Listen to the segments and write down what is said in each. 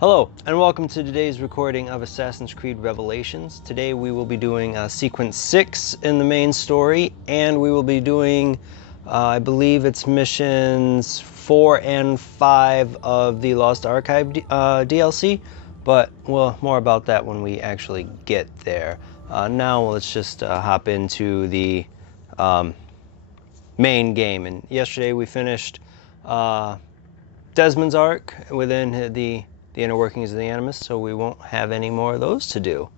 Hello, and welcome to today's recording of Assassin's Creed Revelations. Today we will be doing sequence 6 in the main story, and we will be doing, I believe it's missions 4 and 5 of the Lost Archive DLC, but well, more about that when we actually get there. Now let's just hop into the main game. And yesterday we finished Desmond's arc within the inner workings of the Animus, so we won't have any more of those to do.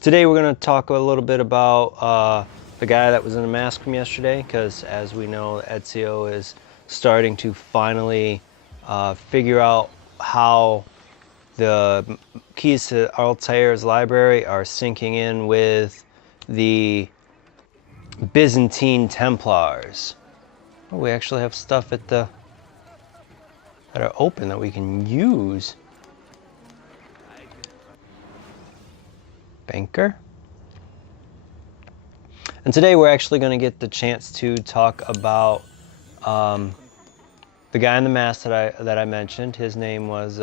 Today we're going to talk a little bit about the guy that was in the mask from yesterday, because as we know, Ezio is starting to finally figure out how the keys to Altair's library are syncing in with the Byzantine Templars. Oh, we actually have stuff at the that are open that we can use. Banker. And today we're actually going to get the chance to talk about the guy in the mask that I mentioned. His name was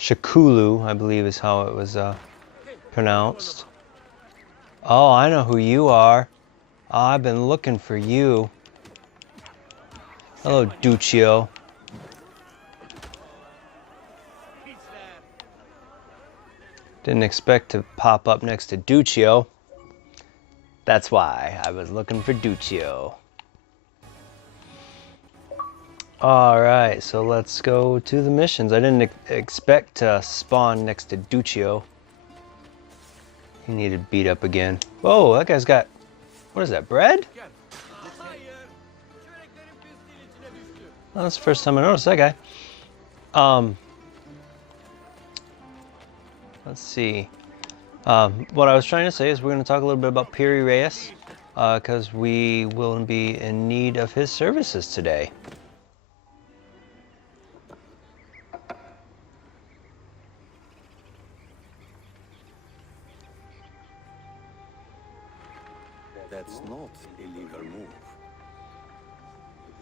Şahkulu, I believe is how it was pronounced. Oh, I know who you are. Oh, I've been looking for you. Hello, Duccio. Didn't expect to pop up next to Duccio. That's why I was looking for Duccio. Alright, so let's go to the missions. I didn't expect to spawn next to Duccio. He needed beat up again. Whoa, that guy's got... What is that, bread? Well, that's the first time I noticed that guy. Let's see. What I was trying to say is we're going to talk a little bit about Piri Reis, because we will be in need of his services today. That's not a legal move.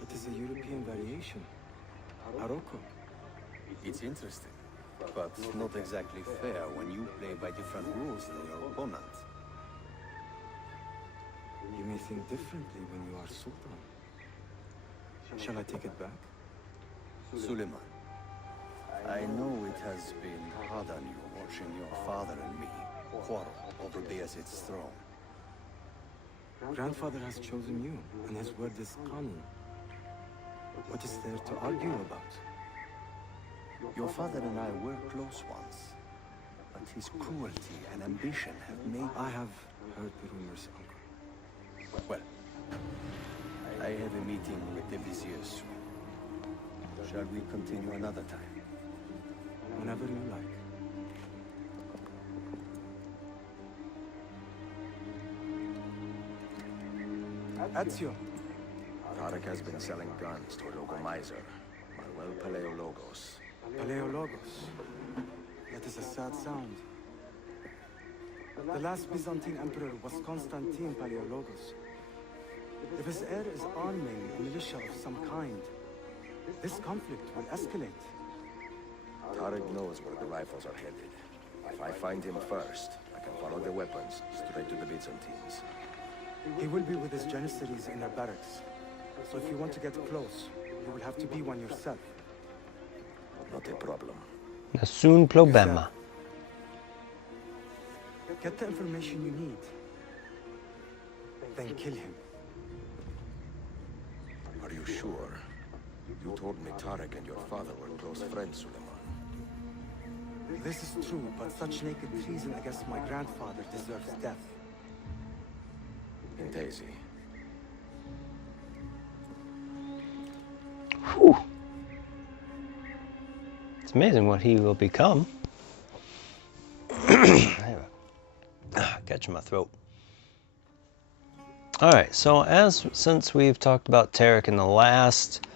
It is a European variation. Morocco. It's interesting, but not exactly fair when you play by different rules than your opponent. You may think differently when you are Sultan. Shall I take it back? Suleiman, I know it has been hard on you watching your father and me quarrel over Bayezid's throne. Grandfather has chosen you, and his word is Qanun. What is there to argue about? Your father and I were close once, but his cruelty and ambition have made... I have heard the rumors, Uncle. Well, I have a meeting with the vizier soon. Shall we continue another time? Whenever you like. Ezio. Tarek has been selling guns to a local miser, Manuel Paleologos. Paleologos. That is a sad sound. The last Byzantine emperor was Constantine Paleologos. If his heir is arming a militia of some kind, this conflict will escalate. Tarek knows where the rifles are headed. If I find him first, I can follow the weapons straight to the Byzantines. He will be with his janissaries in their barracks. So if you want to get close, you will have to be one yourself. Not a problem. Nessun problema. Get the information you need. Then kill him. Are you sure? You told me Tarek and your father were close friends, Suleiman. This is true, but such naked treason against my grandfather deserves death. In Daisy. Whew. It's amazing what he will become. Catching my throat. Alright, so since we've talked about Tarek in the last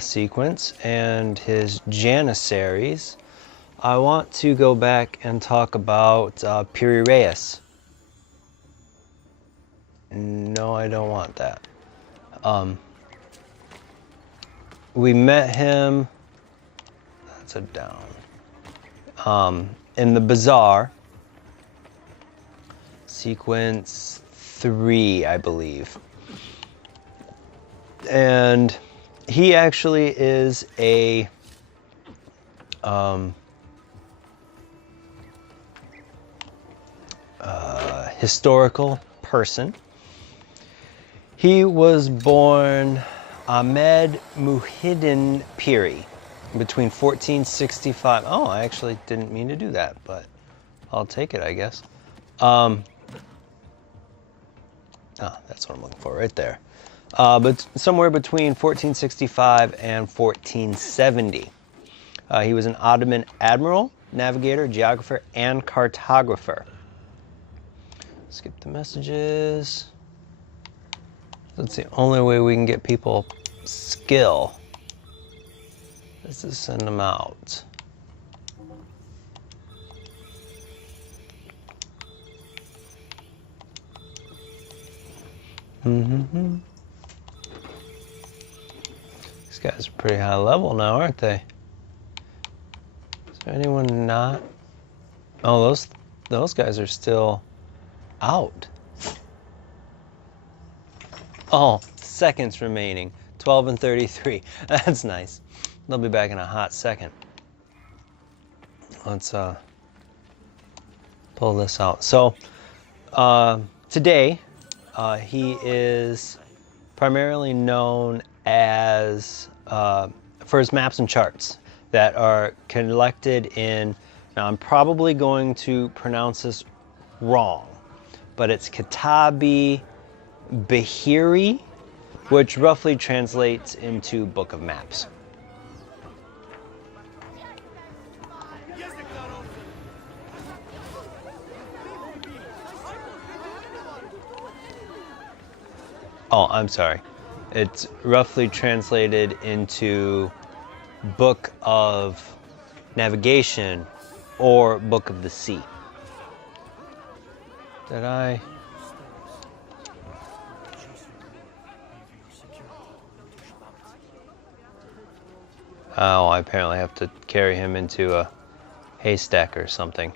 sequence and his janissaries, I want to go back and talk about Piri Reis. No, I don't want that. we met him, that's a down, in the bazaar, sequence 3, I believe. And he actually is a historical person. He was born Ahmed Muhyiddin Piri between 1465. Oh, I actually didn't mean to do that, but I'll take it, I guess. That's what I'm looking for right there. But somewhere between 1465 and 1470. He was an Ottoman admiral, navigator, geographer, and cartographer. Skip the messages. That's the only way we can get people skill, is to send them out. These guys are pretty high level now, aren't they? Is there anyone not? Oh, those guys are still out. Oh, seconds remaining. 12 and 33. That's nice. They'll be back in a hot second. Let's pull this out. So today he is primarily known as for his maps and charts that are collected in, now I'm probably going to pronounce this wrong, but it's Kitabi Bahiri, which roughly translates into Book of Maps. Oh, I'm sorry. It's roughly translated into Book of Navigation or Book of the Sea. Did I? Oh, I apparently have to carry him into a haystack or something.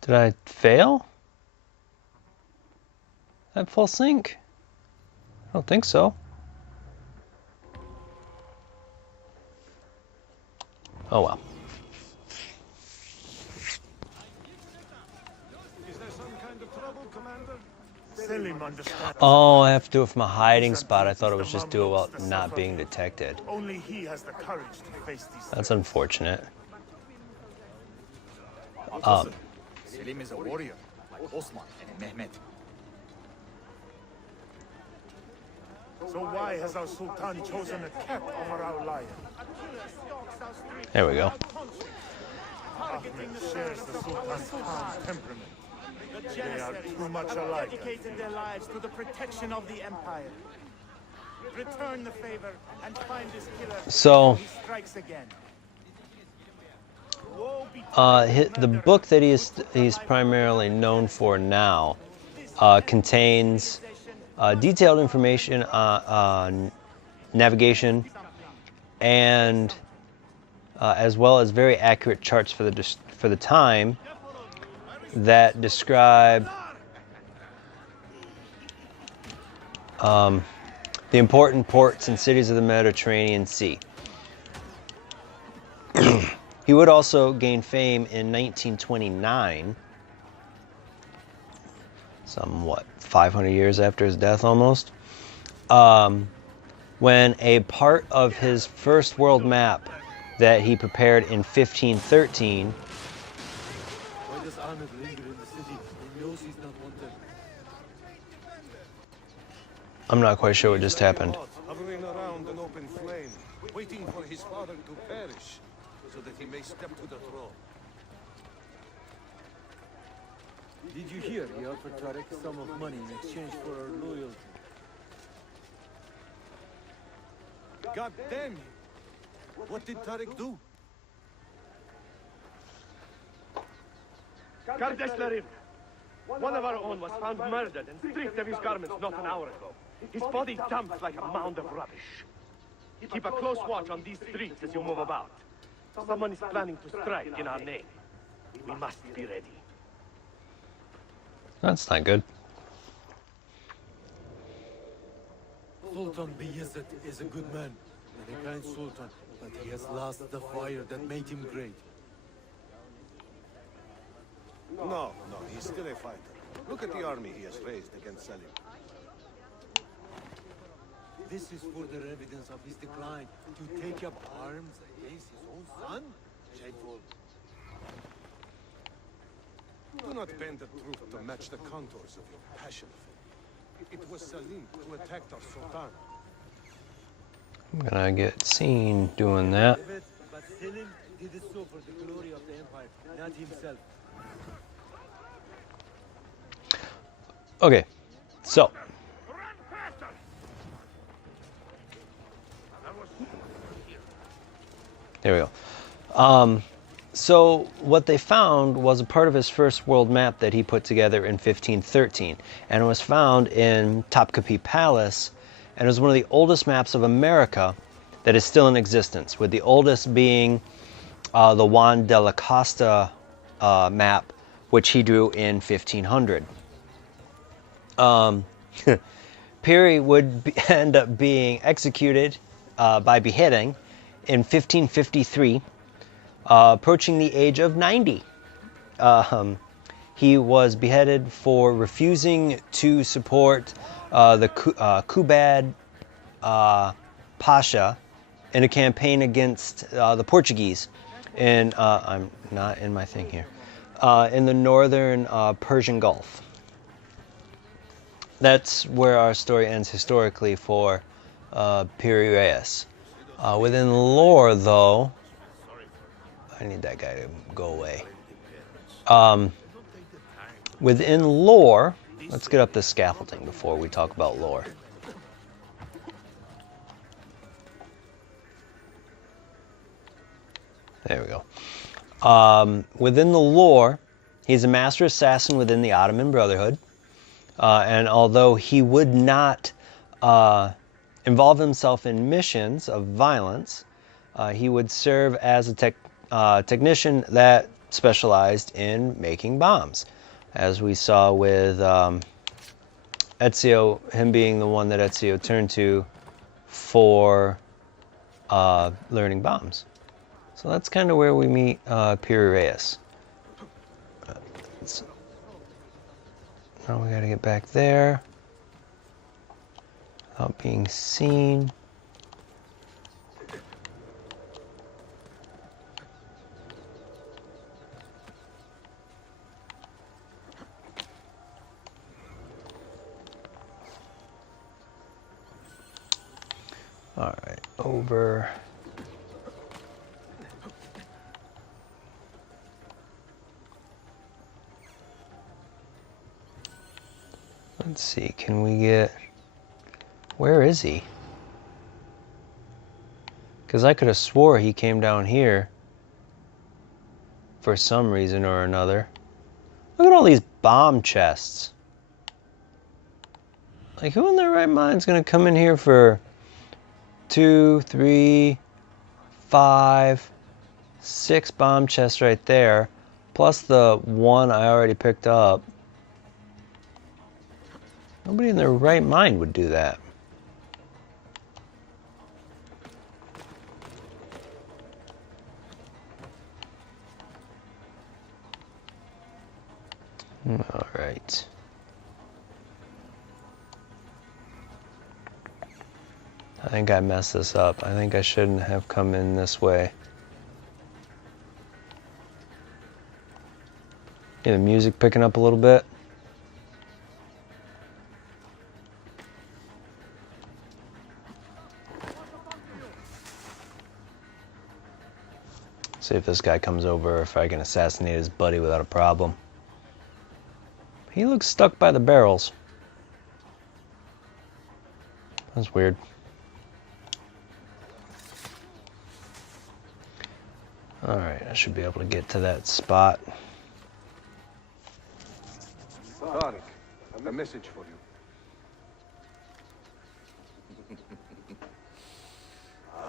Did I fail? At full sync? I don't think so. Oh well. Is there some kind of trouble, Commander? Oh, I have to do it from a hiding spot. I thought it was just do it while not being detected. Only he has the courage to face these. That's unfortunate. Selim is a warrior, like Osman and Mehmet. So why has our Sultan chosen a cat over our lion? There we go. Ahmed shares the Sultan's calm temperament. They are too much alike. Dedicated their lives to the protection of the Empire. Return the favor and find this killer. So, He strikes again. the book that he's primarily known for now contains detailed information on navigation and as well as very accurate charts for the time that describe the important ports and cities of the Mediterranean Sea. He would also gain fame in 1929, some 500 years after his death almost, when a part of his first world map that he prepared in 1513 Why does Ahmed linger in the city? He knows he's not wanted. I'm not quite sure what just happened. Hovering around an open flame, waiting for his father to perish, so that he may step to the throne. Did you hear? He offered Tariq a sum of money in exchange for our loyalty. God damn you! What did Tariq do? Kardeşlerim, One of our own was found murdered and stripped of his garments not an hour ago. His body dumped like a mound of rubbish. Keep a close watch on these streets as you move about. Someone is planning to strike in our name. We must be ready. That's not good. Sultan Bayezid is a good man and a kind sultan, but he has lost the fire that made him great. No, he's still a fighter. Look at the army he has raised against Selim. This is further evidence of his decline. To take up arms against his own son? Shameful. Do not bend the truth to match the contours of your passion. It was Selim who attacked our Sultan. I'm gonna get seen doing that. But Selim did it so for the glory of the empire, not himself. Okay, so there we go. So what they found was a part of his first world map that he put together in 1513, and it was found in Topkapi Palace, and it was one of the oldest maps of America that is still in existence, with the oldest being the Juan de la Costa map, which he drew in 1500. Piri would end up being executed by beheading in 1553, approaching the age of 90. He was beheaded for refusing to support the Kubad Pasha in a campaign against the Portuguese. And I'm not in my thing here. In the northern Persian Gulf. That's where our story ends historically for Piri Reis. Within lore, though, I need that guy to go away. Within lore, let's get up the scaffolding before we talk about lore. There we go. Within the lore, he's a master assassin within the Ottoman Brotherhood. And although he would not involve himself in missions of violence, he would serve as a technician that specialized in making bombs. As we saw with Ezio, him being the one that Ezio turned to for learning bombs. So that's kind of where we meet Piri Reis. Now we gotta get back there without being seen. All right, over. Let's see, can we get, where is he? Because I could have swore he came down here for some reason or another. Look at all these bomb chests. Like, who in their right mind is going to come in here for 2, 3, 5, 6 bomb chests right there, plus the one I already picked up? Nobody in their right mind would do that. All right. I think I messed this up. I think I shouldn't have come in this way. Yeah, the music picking up a little bit. See if this guy comes over, if I can assassinate his buddy without a problem. He looks stuck by the barrels. That's weird. Alright, I should be able to get to that spot. Tarek, a message for you.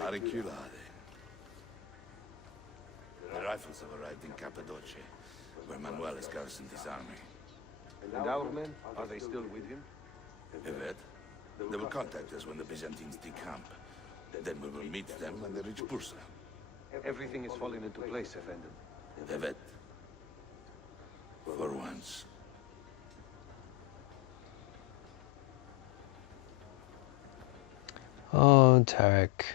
Auriculade. The rifles have arrived in Cappadocia, where Manuel has garrisoned his army. And our men, are they still with him? Evet. They will contact us when the Byzantines decamp. Then we will meet them when they reach Bursa. Everything is falling into place, Effendi. Evet. For once. Oh, Tarek.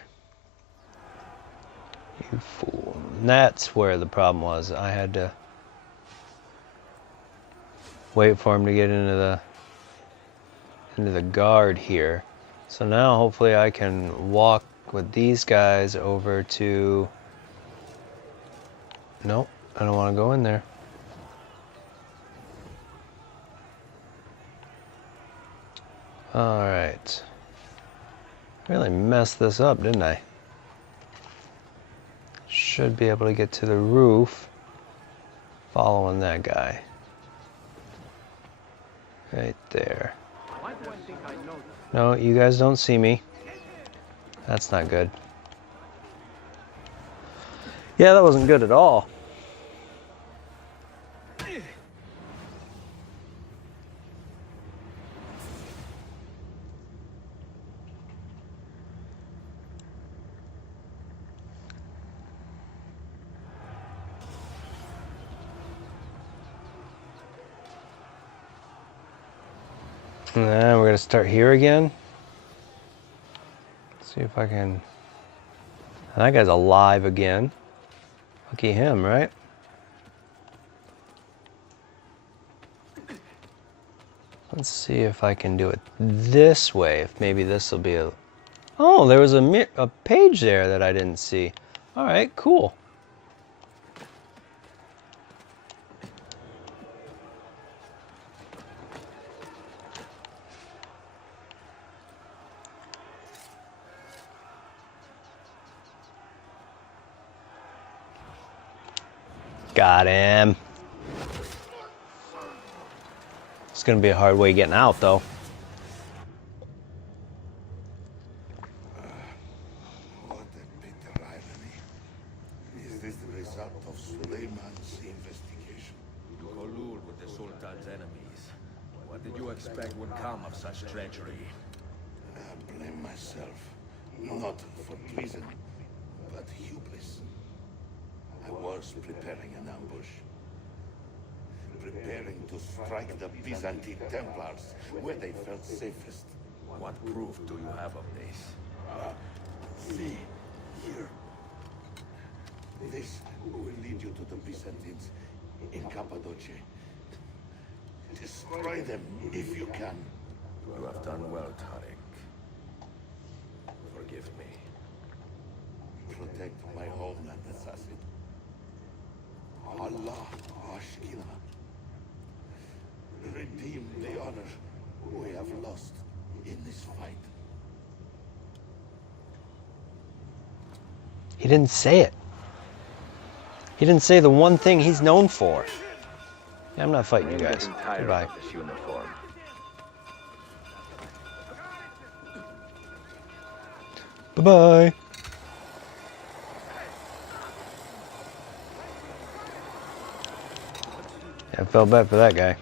You fool. And that's where the problem was. I had to wait for him to get into the guard here. So now hopefully I can walk with these guys over to... Nope, I don't want to go in there. Alright. Really messed this up, didn't I? Should be able to get to the roof following that guy. Right there. No, you guys don't see me. That's not good. Yeah, that wasn't good at all. And then we're gonna start here again. See if I can. That guy's alive again. Lucky him, right? Let's see if I can do it this way. If maybe this will be a. Oh, there was a page there that I didn't see. All right, cool. Got him. It's gonna be a hard way getting out, though. What a bitter irony. Is this the result of Suleiman's investigation? You collude with the Sultan's enemies. What did you expect would come of such treachery? I blame myself. Not for treason, but hubris. I was preparing an ambush. Preparing to strike the Byzantine Templars where they felt safest. What proof do you have of this? See, here. This will lead you to the Byzantines in Cappadocia. Destroy them if you can. You have done well, Tarek. Forgive me. Protect my homeland, assassin. Allah Ashkina. Redeem the honor we have lost in this fight. He didn't say it. He didn't say the one thing he's known for. Yeah, I'm not fighting you guys. Goodbye. Bye-bye. I felt bad for that guy.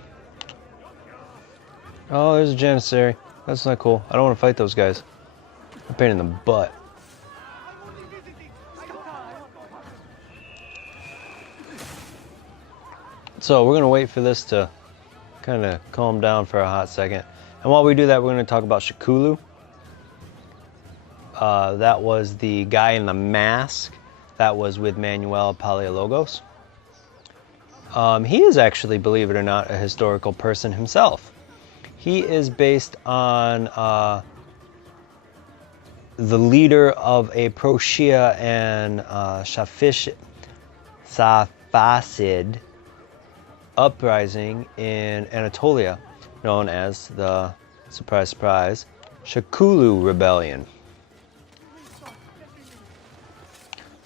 Oh, there's a Janissary. That's not cool. I don't want to fight those guys. A pain in the butt. So we're going to wait for this to kind of calm down for a hot second. And while we do that, we're going to talk about Şahkulu. That was the guy in the mask that was with Manuel Palaiologos. He is actually, believe it or not, a historical person himself. He is based on the leader of a pro-Shia and Safasid uprising in Anatolia, known as the, surprise, surprise, Şahkulu Rebellion.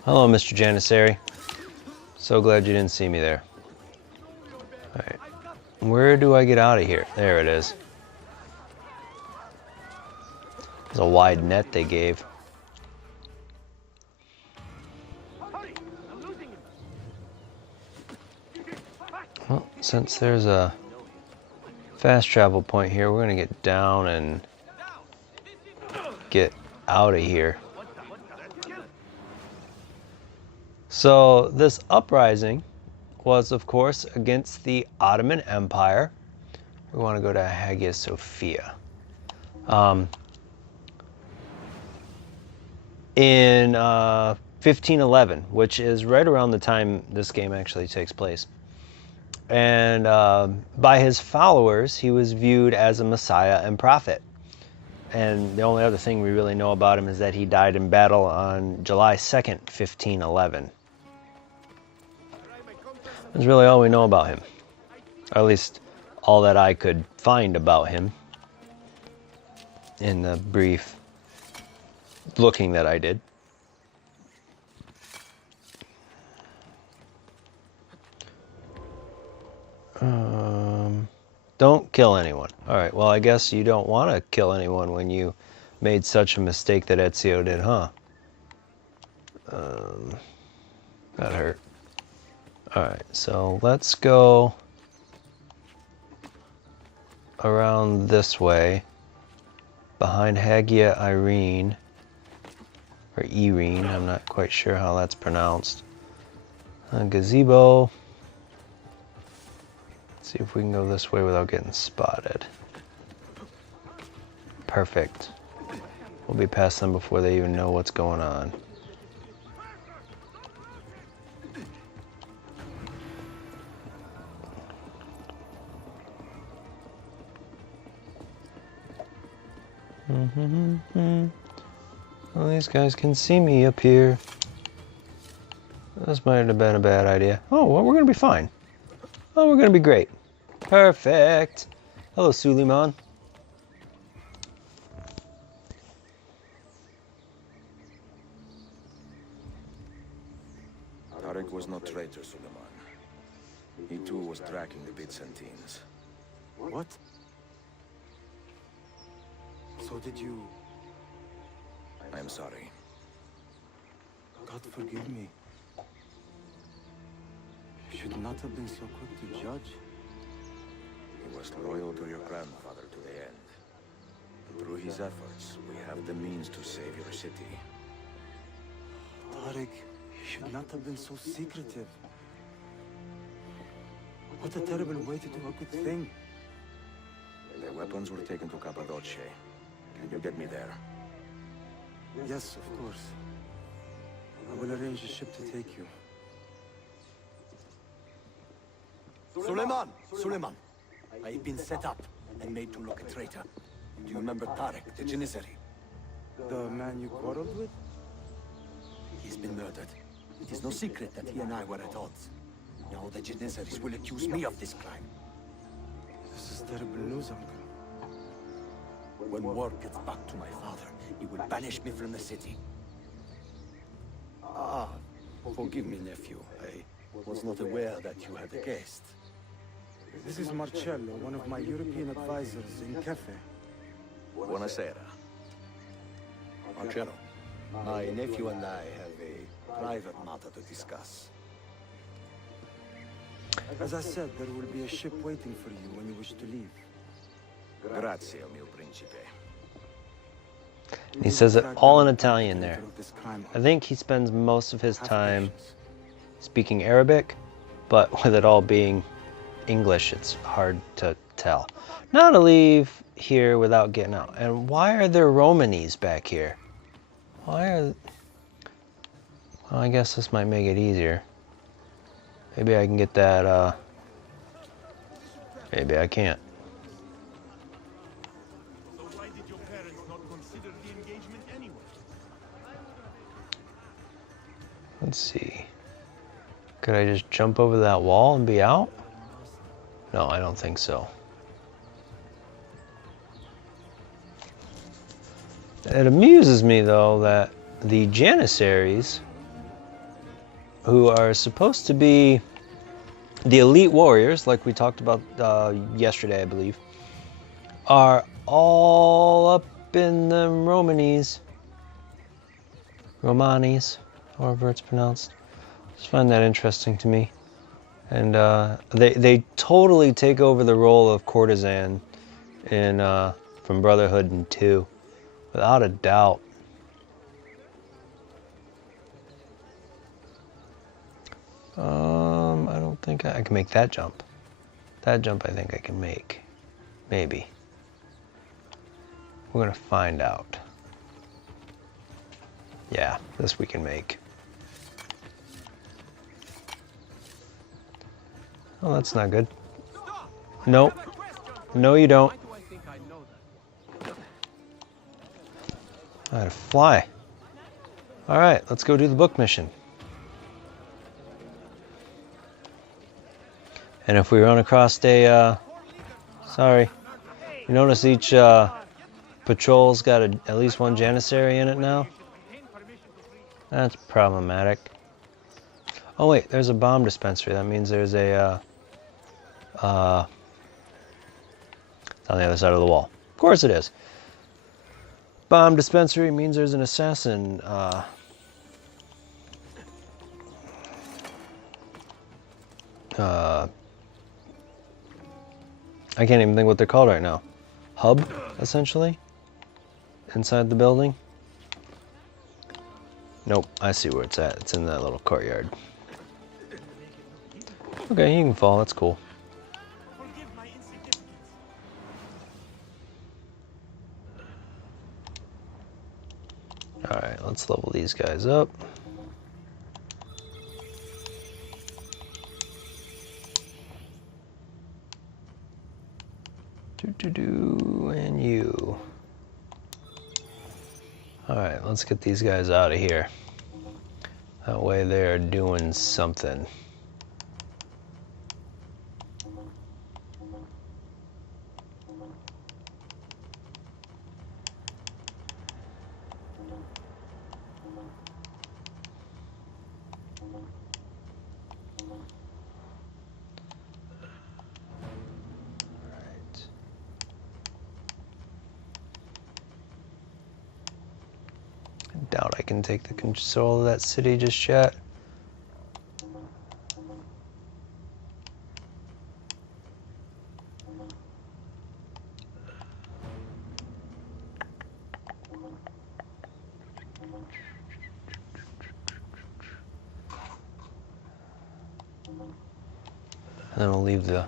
Hello, Mr. Janissary. So glad you didn't see me there. All right. Where do I get out of here? There it is. It's a wide net they gave. Well, since there's a fast travel point here, we're gonna get down and get out of here. So this uprising was, of course, against the Ottoman Empire. We want to go to Hagia Sophia. In 1511, which is right around the time this game actually takes place. And by his followers, he was viewed as a messiah and prophet. And the only other thing we really know about him is that he died in battle on July 2nd, 1511. That's really all we know about him. Or at least all that I could find about him in the brief looking that I did. Don't kill anyone. Alright, well I guess you don't want to kill anyone when you made such a mistake that Ezio did, huh? That hurt. Alright, so let's go around this way, behind Hagia Irene, or Irene, I'm not quite sure how that's pronounced. A gazebo. Let's see if we can go this way without getting spotted. Perfect. We'll be past them before they even know what's going on. Well, these guys can see me up here. This might have been a bad idea. Oh, well, we're gonna be fine. Oh, we're gonna be great. Perfect. Hello, Suleiman. Tarek was no traitor, Suleiman. He too was tracking the Byzantines. What? So did you... I am sorry. God forgive me. You should not have been so quick to judge. He was loyal to your grandfather to the end. And through his efforts, we have the means to save your city. Tarek, you should not have been so secretive. What a terrible way to do a good thing. The weapons were taken to Cappadocia. Can you get me there? Yes, of course. I will arrange a ship to take you. Suleiman! Suleiman! I've been set up and made to look a traitor. Do you remember Tarek, the Janissary? The man you quarreled with? He's been murdered. It is no secret that he and I were at odds. Now the Janissaries will accuse me of this crime. This is terrible news, Uncle. When word gets back to my father, he will banish me from the city. Ah, forgive me, nephew. I was not aware that you had a guest. This is Marcello, one of my European advisors in Cafe. Buonasera. Marcello, my nephew and I have a private matter to discuss. As I said, there will be a ship waiting for you when you wish to leave. Grazie, mio principe. He says it all in Italian there. I think he spends most of his time speaking Arabic, but with it all being English, it's hard to tell. Now to leave here without getting out. And why are there Romanis back here? Why are... Well, I guess this might make it easier. Maybe I can get that, Maybe I can't. So why did your parents not consider the engagement anyway? Let's see. Could I just jump over that wall and be out? No, I don't think so. It amuses me, though, that the Janissaries, who are supposed to be The elite warriors, like we talked about yesterday, I believe, are all up in the Romanis, however it's pronounced. Just find that interesting to me. And they totally take over the role of courtesan in from Brotherhood and 2, without a doubt. I don't think I can make that jump. That jump I think I can make. Maybe. We're gonna find out. Yeah, this we can make. Oh, that's not good. Nope. No, you don't. I had to fly. All right, let's go do the book mission. And if we run across a, sorry, you notice each patrol's got at least one janissary in it now? That's problematic. Oh wait, there's a bomb dispensary. That means there's a, it's on the other side of the wall. Of course it is. Bomb dispensary means there's an assassin, I can't even think what they're called right now. Hub, essentially, inside the building. Nope, I see where it's at. It's in that little courtyard. Okay, you can fall, that's cool. Alright, let's level these guys up. And you. Alright, let's get these guys out of here. That way they're doing something. Doubt I can take the control of that city just yet. And then we'll leave the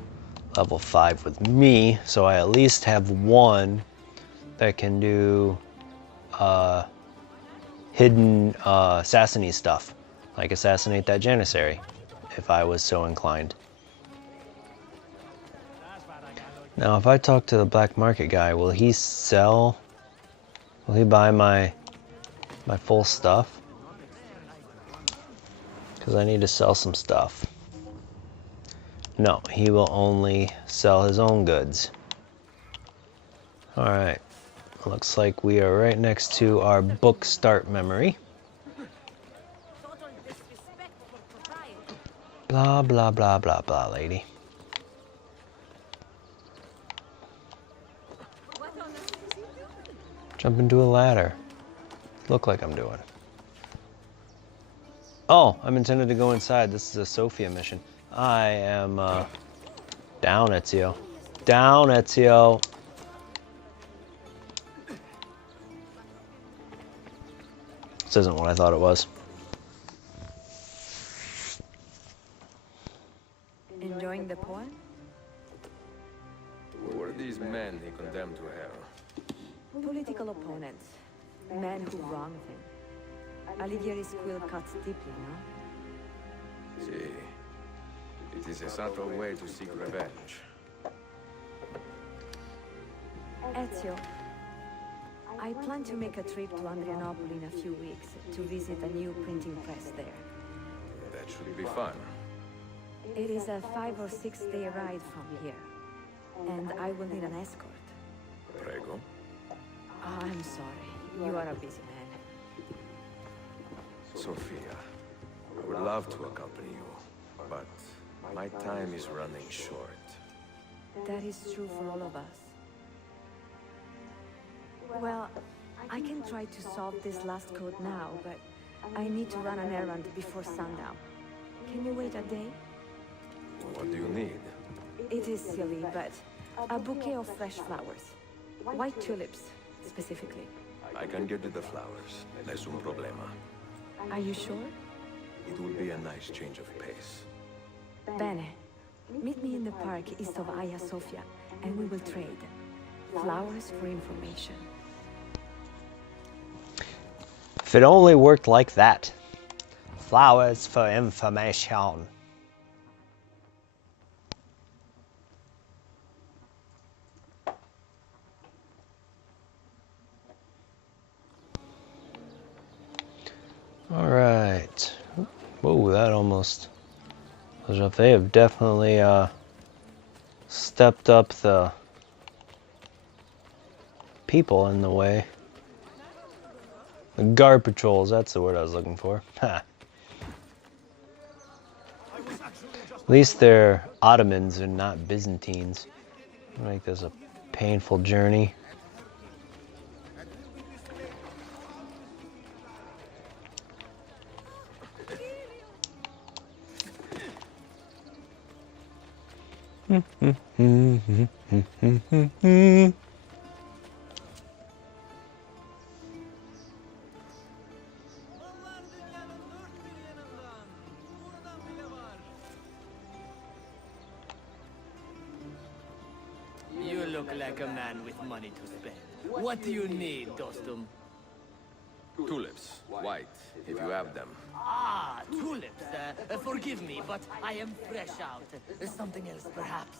level 5 with me, so I at least have one that can do hidden assassin-y stuff, like assassinate that janissary, if I was so inclined. Now, if I talk to the black market guy, will he sell? Will he buy my full stuff? Because I need to sell some stuff. No, he will only sell his own goods. All right. Looks like we are right next to our book start memory. Blah, blah, blah, blah, blah, lady. Jump into a ladder. Look like I'm doing. Oh, I'm intended to go inside. This is a Sophia mission. I am down, Ezio. Down, Ezio. This isn't what I thought it was. Enjoying the poem? Who are these men he condemned to hell? Political opponents. Men who wronged him. Alighieri's quill cuts deeply, no? See, it is a subtle way to seek revenge. Ezio, I plan to make a trip to Andrianople in a few weeks to visit a new printing press there. That should be fun. It is a 5 or 6 day ride from here, and I will need an escort. Prego. Oh, I'm sorry. You are a busy man. Sophia, I would love to accompany you, but My time is running short. That is true for all of us. Well, I can try to solve this last code now, but I need to run an errand before sundown. Can you wait a day? What do you need? It is silly, but a bouquet of fresh flowers. White tulips, specifically. I can get you the flowers. Nessun problema. Are you sure? It will be a nice change of pace. Bene. Meet me in the park east of Hagia Sophia, and we will trade. Flowers for information. If it only worked like that. Flowers for information. All right. Whoa, that almost was rough. They have definitely stepped up the people in the way. The guard patrols, that's the word I was looking for. Ha. At least they're Ottomans and not Byzantines. Make this a painful journey. You look like a man with money to spend. What do you need, Dostum? Tulips, white, if you have them. Ah, tulips. Forgive me, but I am fresh out. Something else, perhaps?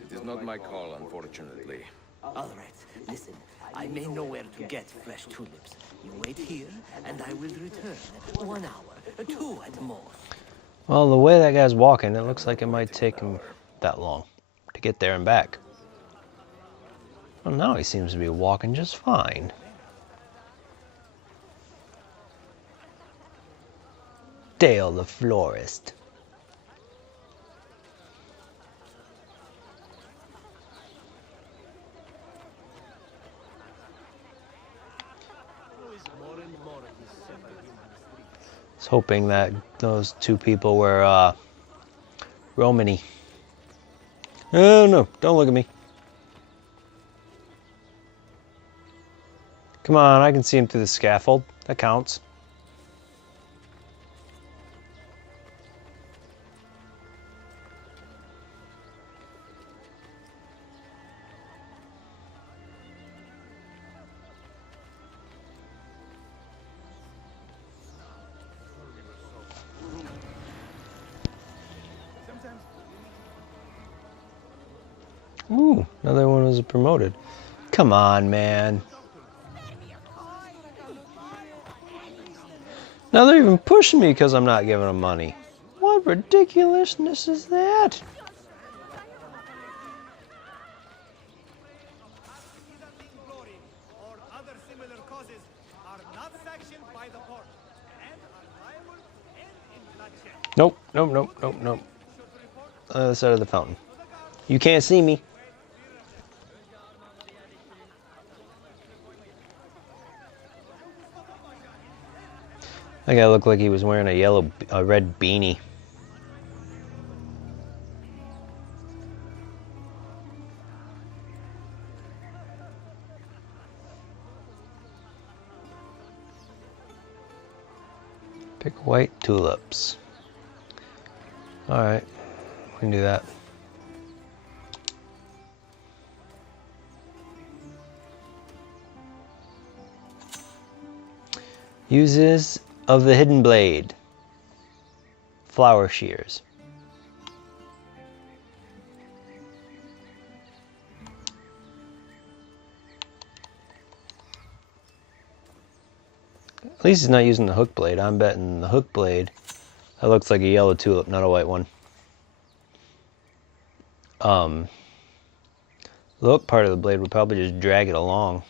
It is not my call, unfortunately. All right, listen. I may know where to get fresh tulips. You wait here, and I will return. 1 hour, 2 at most. Well, the way that guy's walking, it looks like it might take him that long to get there and back. Well, now he seems to be walking just fine. Dale the florist. I was hoping that those two people were Romany. Oh no, don't look at me. Come on, I can see him through the scaffold. That counts. Ooh, another one was promoted. Come on, man. Now they're even pushing me because I'm not giving them money. What ridiculousness is that? Nope, nope, nope, nope, nope. Other side of the fountain. You can't see me. That guy looked like he was wearing a red beanie. Pick white tulips. All right, we can do that. Uses of the hidden blade. Flower shears. At least he's not using the hook blade. I'm betting the hook blade, that looks like a yellow tulip, not a white one. The hook part of the blade would probably just drag it along.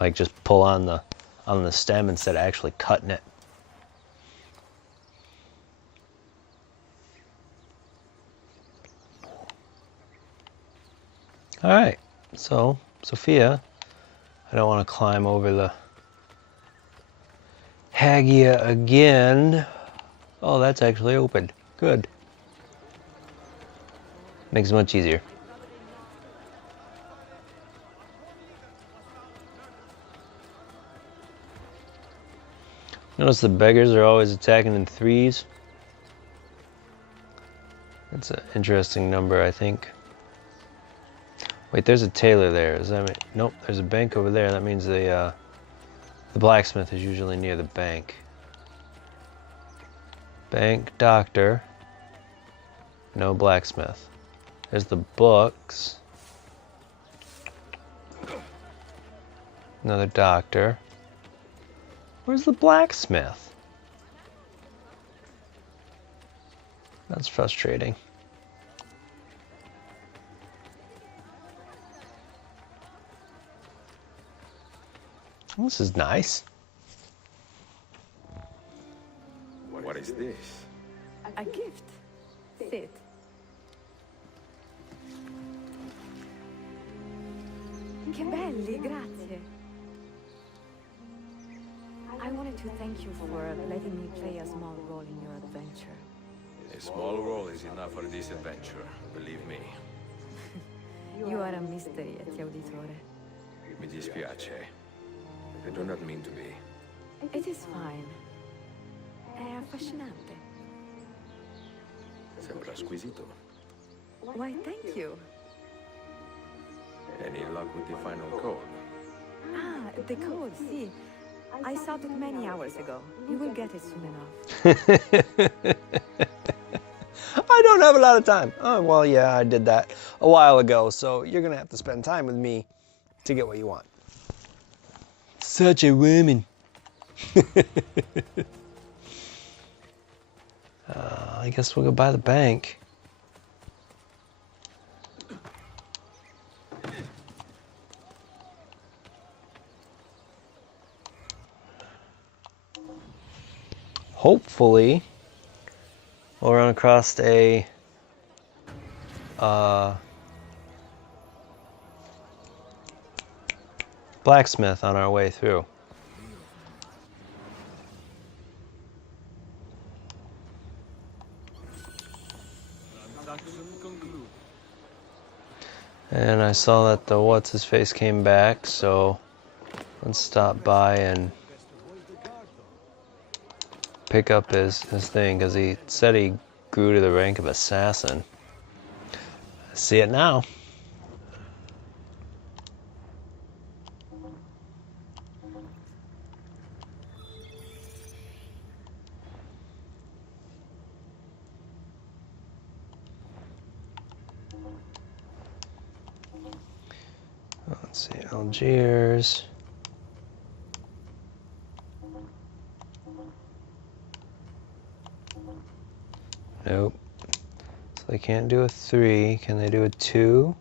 Like just pull on the stem instead of actually cutting it. All right, so Sophia, I don't want to climb over the Hagia again. Oh, that's actually open. Good. Makes it much easier. Notice the beggars are always attacking in threes. That's an interesting number, I think. Wait, there's a tailor there. Does that mean? Nope, there's a bank over there. That means the blacksmith is usually near the bank. Bank, doctor. No blacksmith. There's the books. Another doctor. Where's the blacksmith? That's frustrating. This is nice. What is this? A gift. Sit. Che belli, grazie. I wanted to thank you for letting me play a small role in your adventure. A small role is enough for this adventure, believe me. You are a mystery, Ezio Auditore. Mi dispiace. I do not mean to be. It is fine. È affascinante. Sembra squisito. Why, thank you. Any luck with the final code? Ah, the code, see. I solved it many hours ago. You will get it soon enough. I don't have a lot of time. Oh, well, yeah, I did that a while ago, so you're gonna have to spend time with me to get what you want. Such a woman. I guess we'll go by the bank. Hopefully, we'll run across a blacksmith on our way through. And I saw that the what's-his-face came back, so let's stop by and pick up his thing, because he said he grew to the rank of assassin. I see it now. Let's see, Algiers. Nope. So they can't do a 3. Can they do a 2?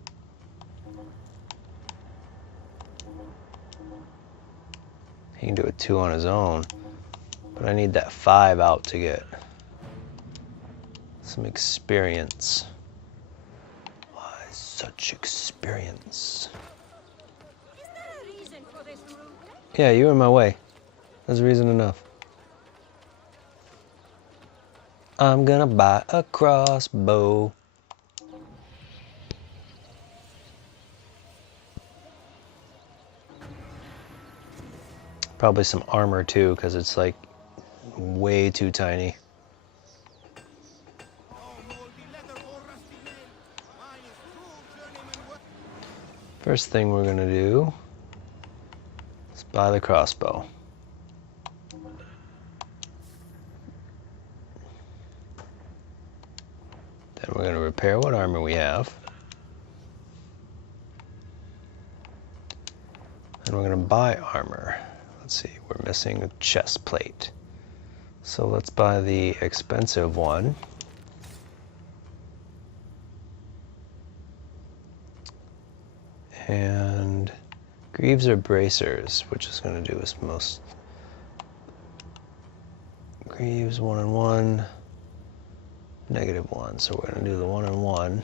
He can do a 2 on his own. But I need that 5 out to get some experience. Why such experience? Yeah, you were in my way. That's reason enough. I'm gonna buy a crossbow. Probably some armor too, because it's like way too tiny. First thing we're gonna do is buy the crossbow. Then we're going to repair what armor we have. And we're going to buy armor. Let's see, we're missing a chest plate. So let's buy the expensive one. And greaves or bracers, which is going to do us most. Greaves 1 and 1. -1, so we're going to do the 1 and 1.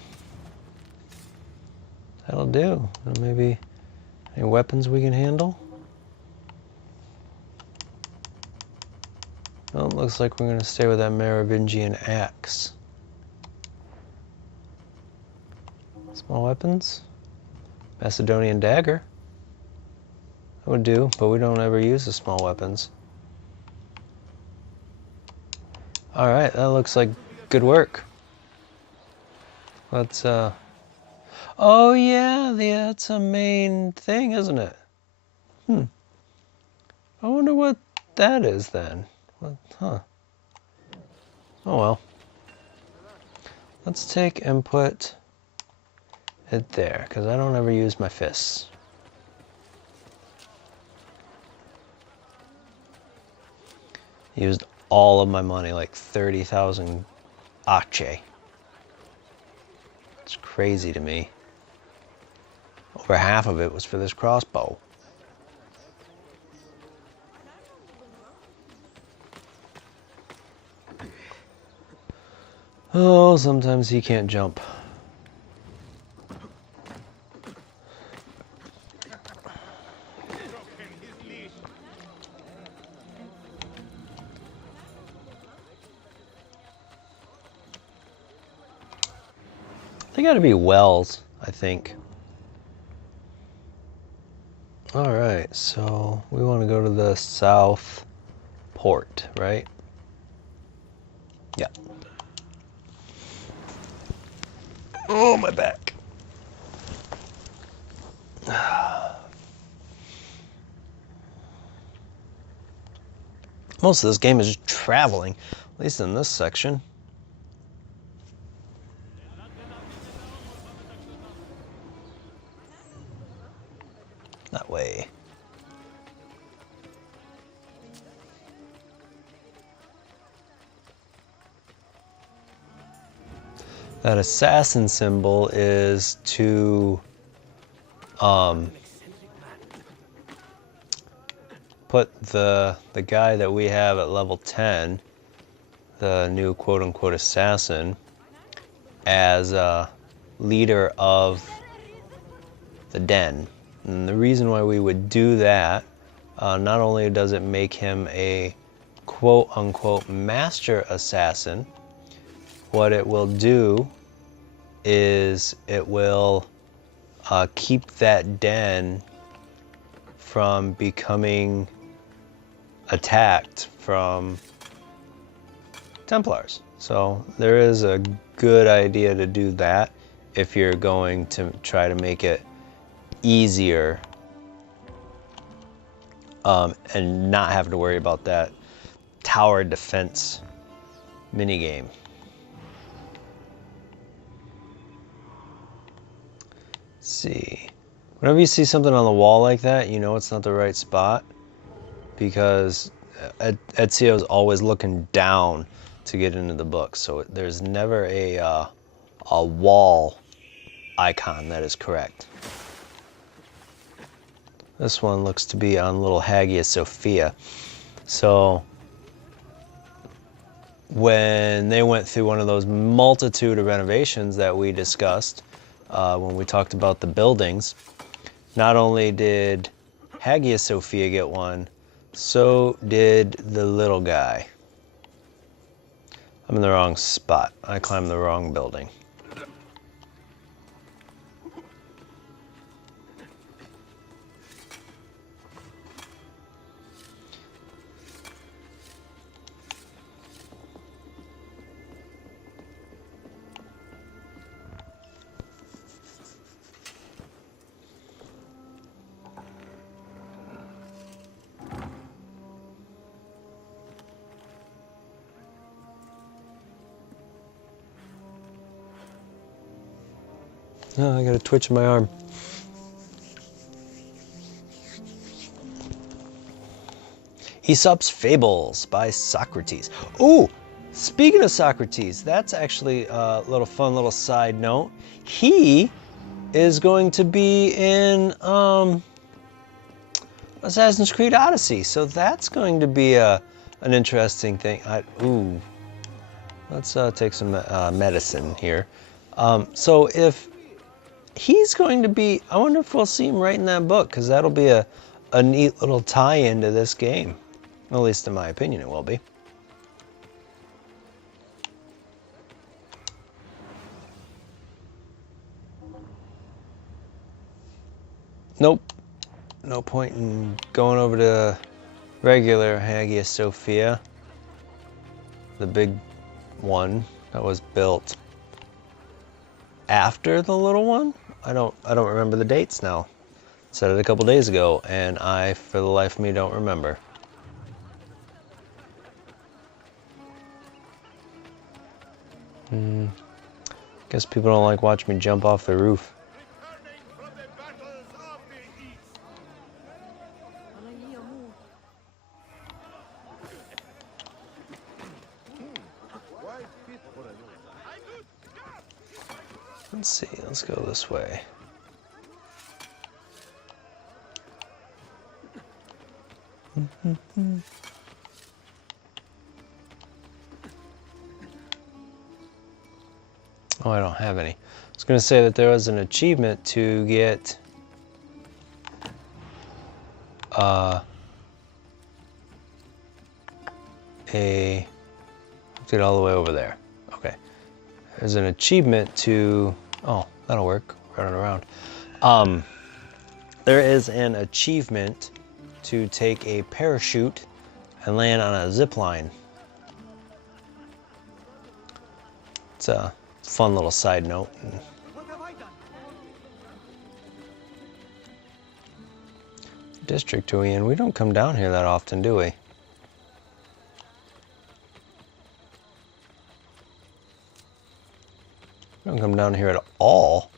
That'll That'll do. Maybe any weapons we can handle? Well, it looks like we're going to stay with that Merovingian axe. Small weapons? Macedonian dagger. That would do, but we don't ever use the small weapons. Alright, that looks like good work. Let's, oh yeah, that's a main thing, isn't it? I wonder what that is then. Huh. Oh well. Let's take and put it there, because I don't ever use my fists. Used all of my money, like 30,000 ace. It's crazy to me. Over half of it was for this crossbow. Oh, sometimes he can't jump. They gotta be wells, I think. Alright, so we want to go to the south port, right? Yeah. Oh, my back. Most of this game is just traveling, at least in this section. That way. That assassin symbol is to put the guy that we have at level 10, the new quote-unquote assassin, as a leader of the den. And the reason why we would do that, not only does it make him a quote-unquote master assassin, what it will do is it will keep that den from becoming attacked from Templars. So there is a good idea to do that if you're going to try to make it easier and not have to worry about that tower defense minigame. Let's see. Whenever you see something on the wall like that, you know it's not the right spot, because Ezio is always looking down to get into the book, so there's never a wall icon that is correct. This one looks to be on little Hagia Sophia. So when they went through one of those multitude of renovations that we discussed when we talked about the buildings, not only did Hagia Sophia get one, so did the little guy. I'm in the wrong spot. I climbed the wrong building. Oh, I got a twitch in my arm. Aesop's Fables by Socrates. Ooh, speaking of Socrates, that's actually a little fun little side note. He is going to be in Assassin's Creed Odyssey, so that's going to be an interesting thing. Ooh, let's take some medicine here. So if he's going to be, I wonder if we'll see him right in that book, because that'll be a neat little tie-in to this game. At least in my opinion it will be. Nope. No point in going over to regular Hagia Sophia. The big one that was built after the little one. I don't remember the dates now. Said it a couple days ago, and I, for the life of me, don't remember. Guess people don't like watching me jump off the roof. Let's see, let's go this way. Oh, I don't have any. I was going to say that there was an achievement to get get all the way over there. Okay. There's an achievement to, oh, that'll work, running around. There is an achievement to take a parachute and land on a zip line. It's a fun little side note. District are we in? We don't come down here that often, do we? We don't come down here at all.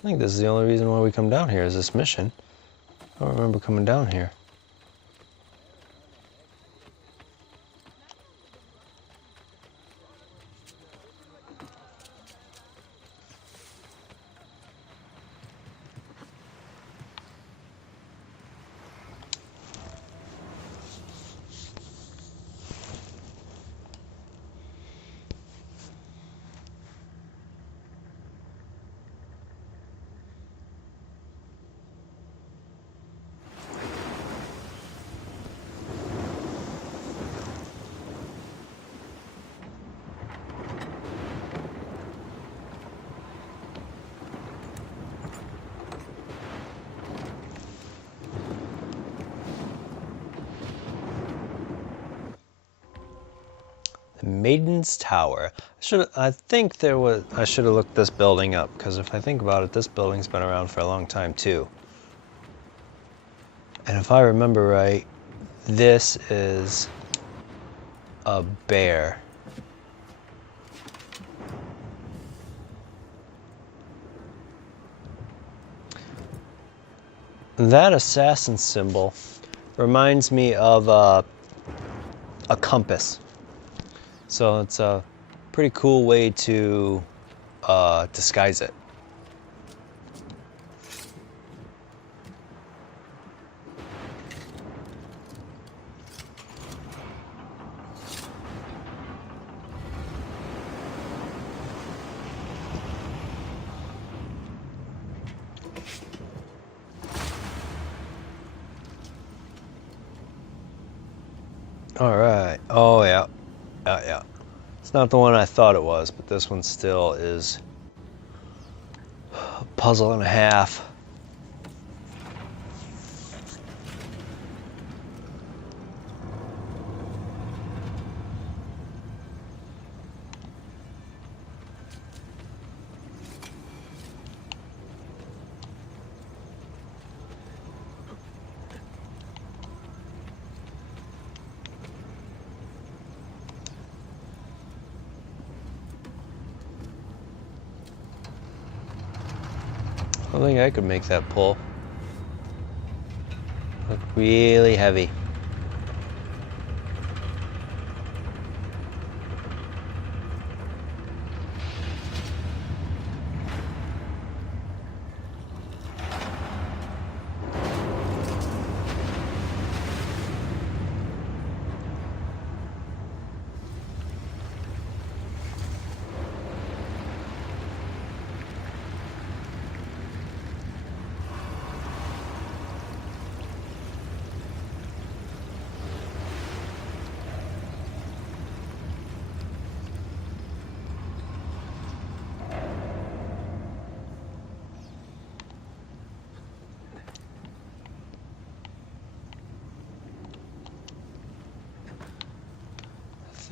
I think this is the only reason why we come down here is this mission. I don't remember coming down here. Maiden's Tower. I think there was, I should have looked this building up, because if I think about it, this building's been around for a long time too. And if I remember right, this is a bear. That assassin symbol reminds me of a compass. So it's a pretty cool way to disguise it. All right. Oh yeah. Yeah. It's not the one I thought it was, but this one still is a puzzle and a half. I think I could make that pull. Look really heavy.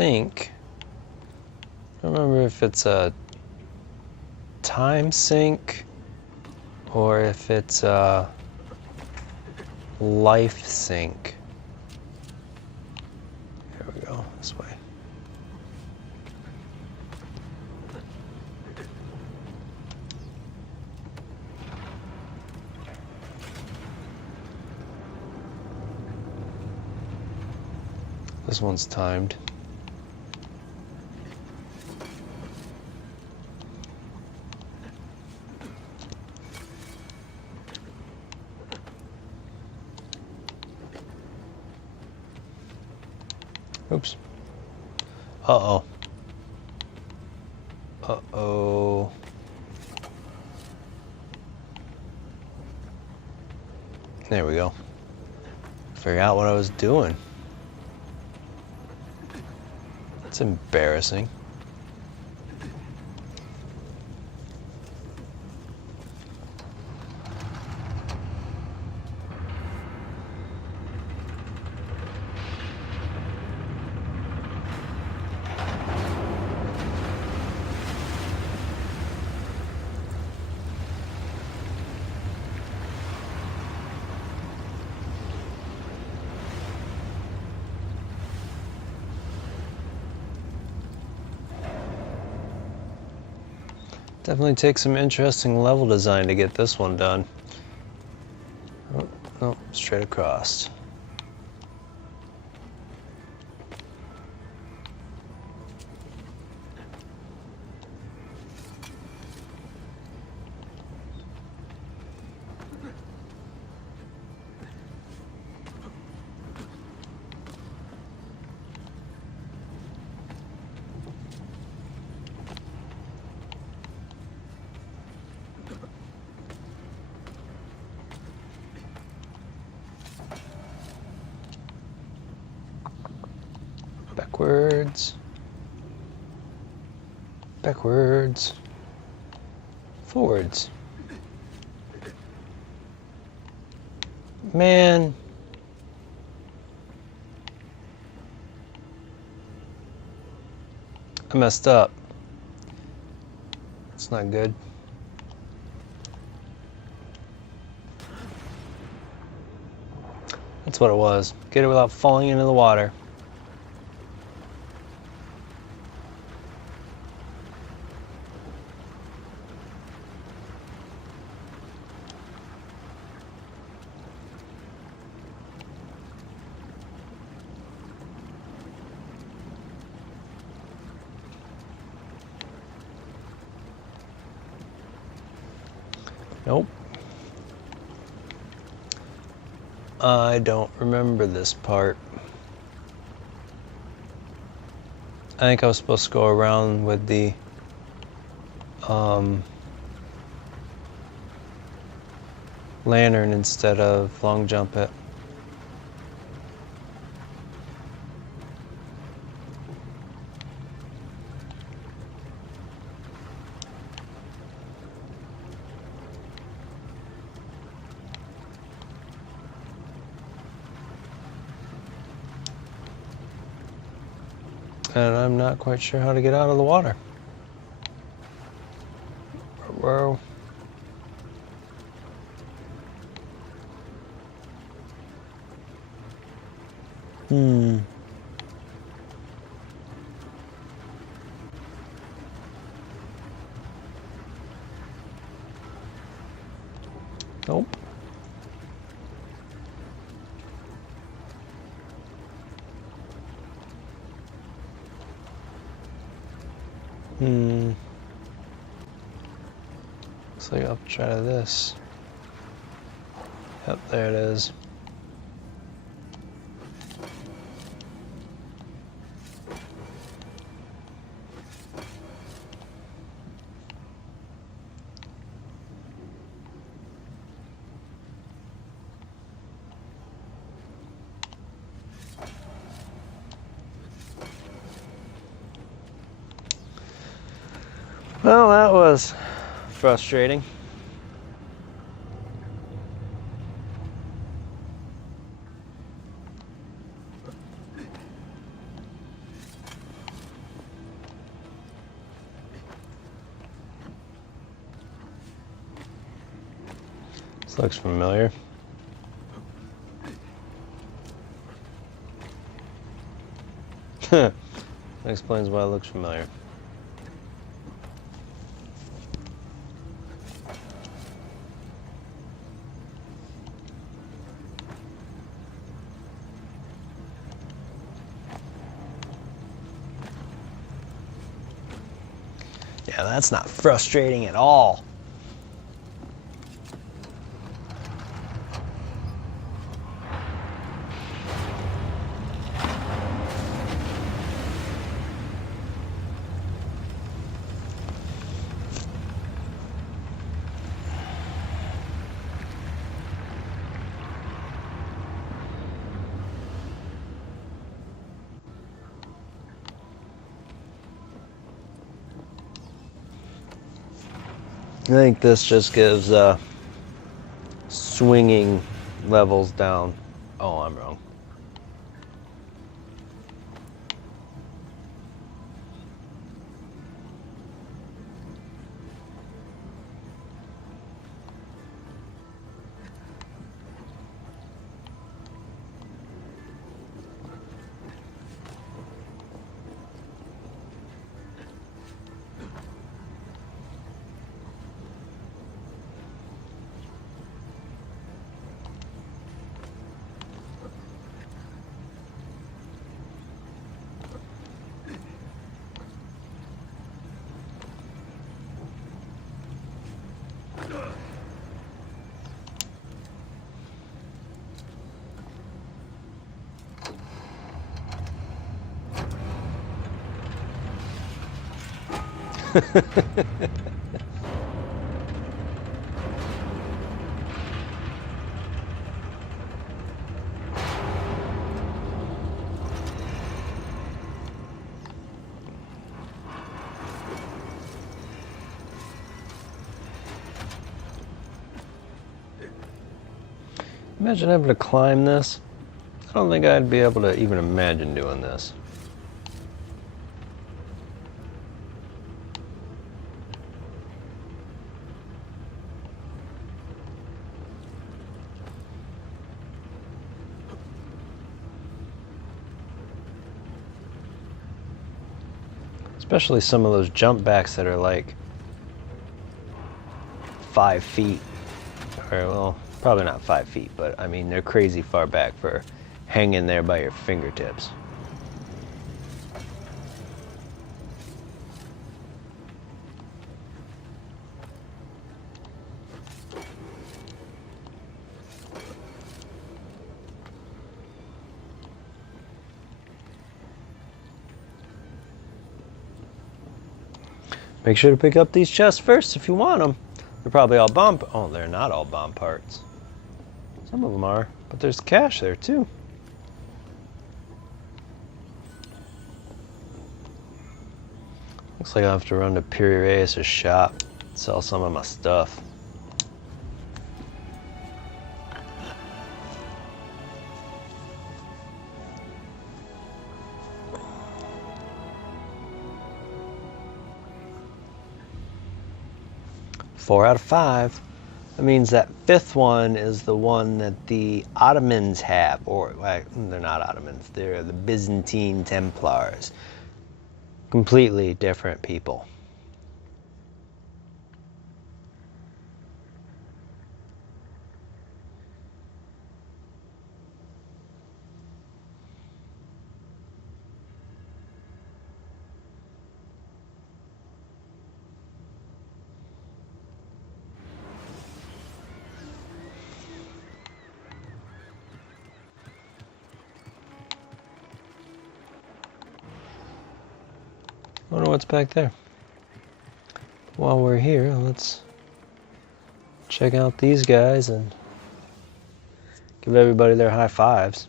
think, I don't remember if it's a time sink or if it's a life sink. Here we go, this way. This one's timed. Oops. Uh-oh. Uh-oh. There we go. Figure out what I was doing. That's embarrassing. Definitely takes some interesting level design to get this one done. Oh, no, straight across. Backwards. Backwards. Forwards. Man. I messed up. It's not good. That's what it was. Get it without falling into the water. Nope. I don't remember this part. I think I was supposed to go around with the lantern instead of long jump it. And I'm not quite sure how to get out of the water. Whoa. Nope. Looks like I'll try this. Yep, there it is. Well, that was frustrating. Looks familiar. That explains why it looks familiar. Yeah, that's not frustrating at all. I think this just gives swinging levels down. Oh, I'm wrong. Imagine having to climb this. I don't think I'd be able to even imagine doing this. Especially some of those jump backs that are like 5 feet. Or, well, probably not 5 feet, but I mean, they're crazy far back for hanging there by your fingertips. Make sure to pick up these chests first if you want them. They're probably all bomb. Oh, they're not all bomb parts. Some of them are, but there's cash there too. Looks like I'll have to run to Piri Reis' shop, sell some of my stuff. Four out of 5. That means that 5th one is the one that the Ottomans have, or well, they're not Ottomans, they're the Byzantine Templars. Completely different people. I wonder what's back there. While we're here, let's check out these guys and give everybody their high fives.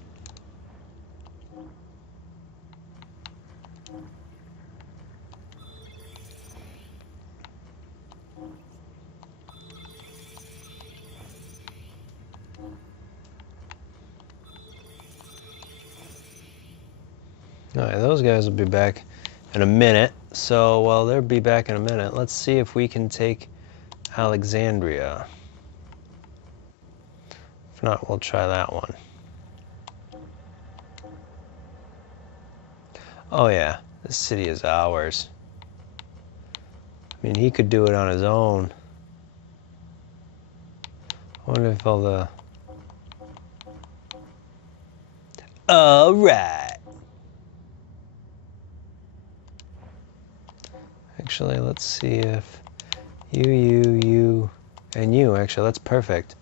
Alright, those guys will be back in a minute. So while they'll be back in a minute, let's see if we can take Alexandria. If not, we'll try that one. Oh yeah, this city is ours. I mean, he could do it on his own. I wonder if all the... Alright. Actually, let's see if you, and you. Actually, that's perfect.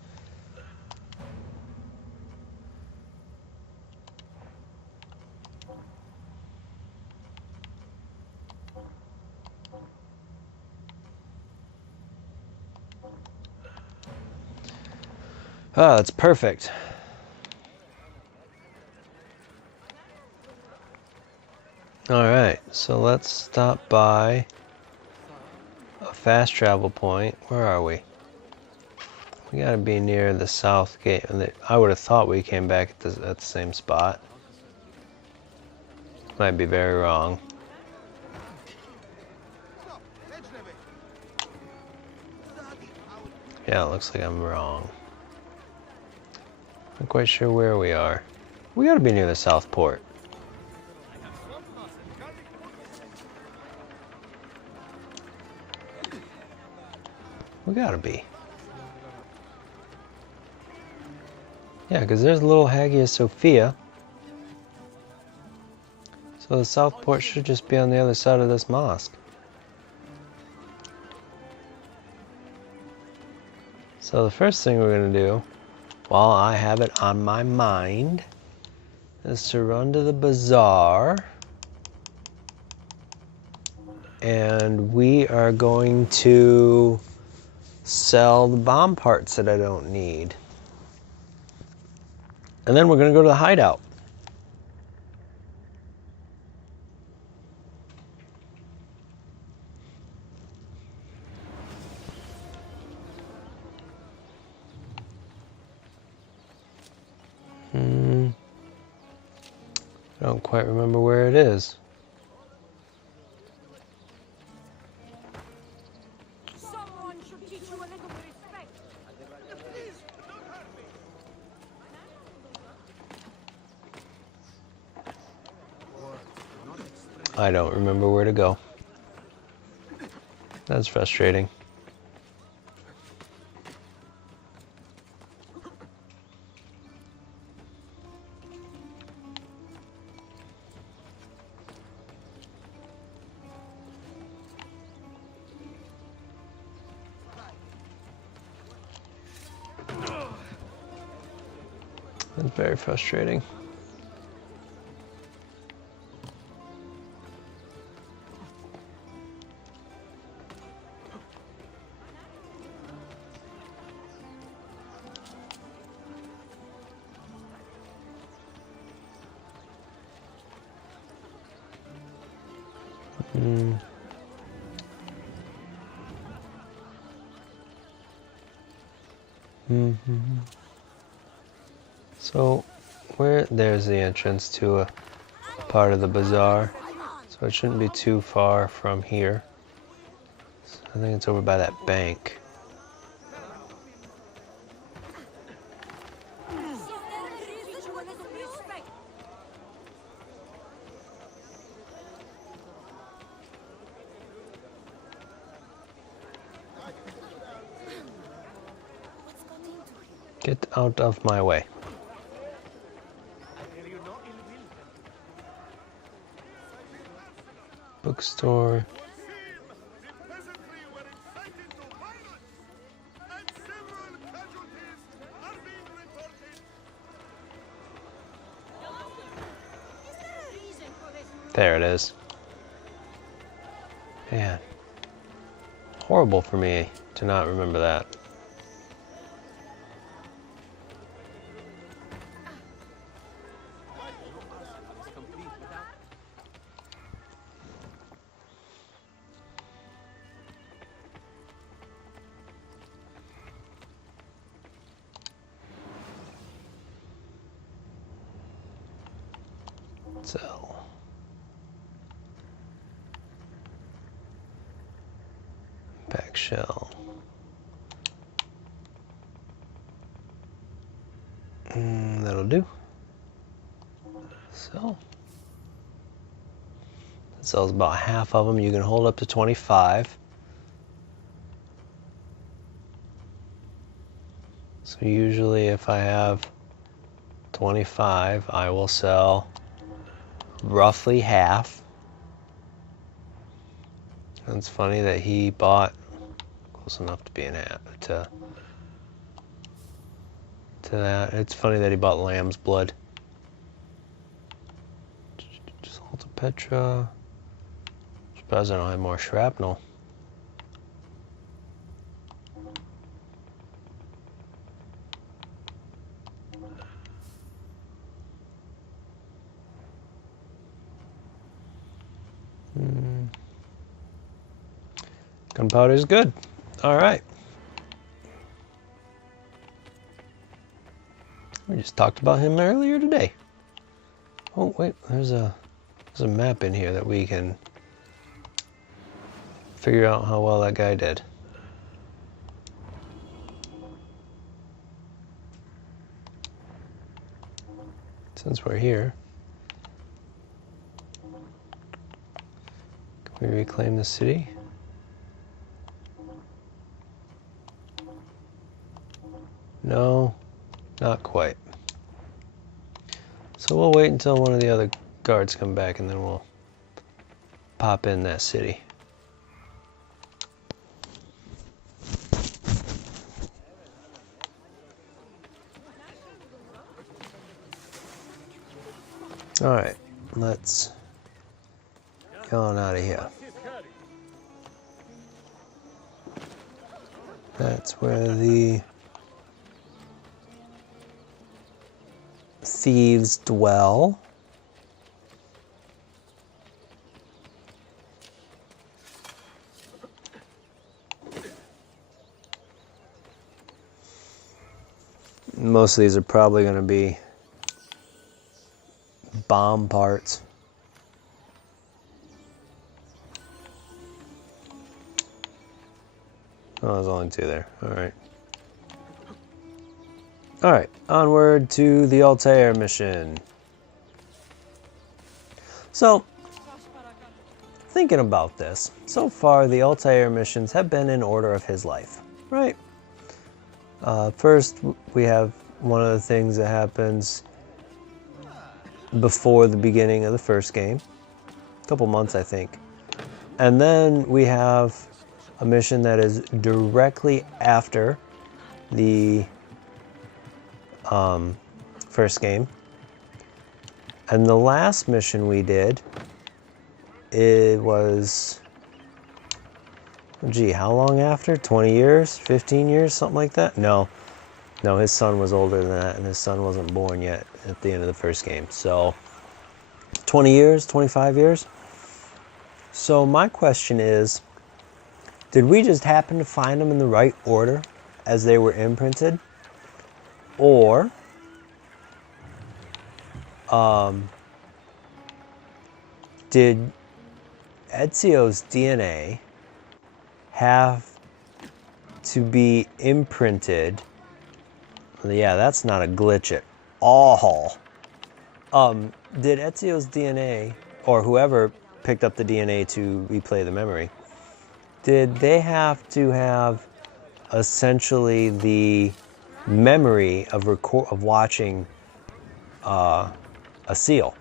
Ah, that's perfect. Alright, so let's stop by a fast travel point. Where are we? We gotta be near the south gate. I would have thought we came back at the same spot. Might be very wrong. Yeah, it looks like I'm wrong. Not quite sure where we are. We gotta be near the south port. We gotta be. Yeah, because there's little Hagia Sophia. So the south port should just be on the other side of this mosque. So the first thing we're going to do, while I have it on my mind, is to run to the bazaar. And we are going to sell the bomb parts that I don't need. And then we're going to go to the hideout. I don't quite remember where it is. Someone should teach you a little respect. I don't remember where to go. That's frustrating. That's very frustrating. So, there's the entrance to a part of the bazaar. So it shouldn't be too far from here. So I think it's over by that bank. Get out of my way. Bookstore. There it is. Man. Horrible for me to not remember that. Sell. Back shell. That'll do. So that sells about half of them. You can hold up to 25. So usually if I have 25, I will sell roughly half. And it's funny that he bought close enough to be an ad to that. It's funny that he bought lamb's blood. Salt of Petra. Surprised I don't have more shrapnel. Gunpowder is good. All right. We just talked about him earlier today. Oh wait, there's a map in here that we can figure out how well that guy did. Since we're here, can we reclaim the city? No, not quite. So we'll wait until one of the other guards come back and then we'll pop in that city. All right, let's get on out of here. That's where the thieves dwell. Most of these are probably going to be bomb parts. Oh, there's only two there. All right. All right, onward to the Altair mission. So, thinking about this, so far the Altair missions have been in order of his life, right? First, we have one of the things that happens before the beginning of the first game, a couple months, I think. And then we have a mission that is directly after the first game. And the last mission we did, it was, gee, how long after? 20 years? 15 years? Something like that? No, his son was older than that, and his son wasn't born yet at the end of the first game. So 20 years, 25 years. So my question is, did we just happen to find them in the right order as they were imprinted? Or did Ezio's DNA have to be imprinted? Yeah, that's not a glitch at all. Did Ezio's DNA, or whoever picked up the DNA to replay the memory, did they have to have essentially the memory of watching a seal?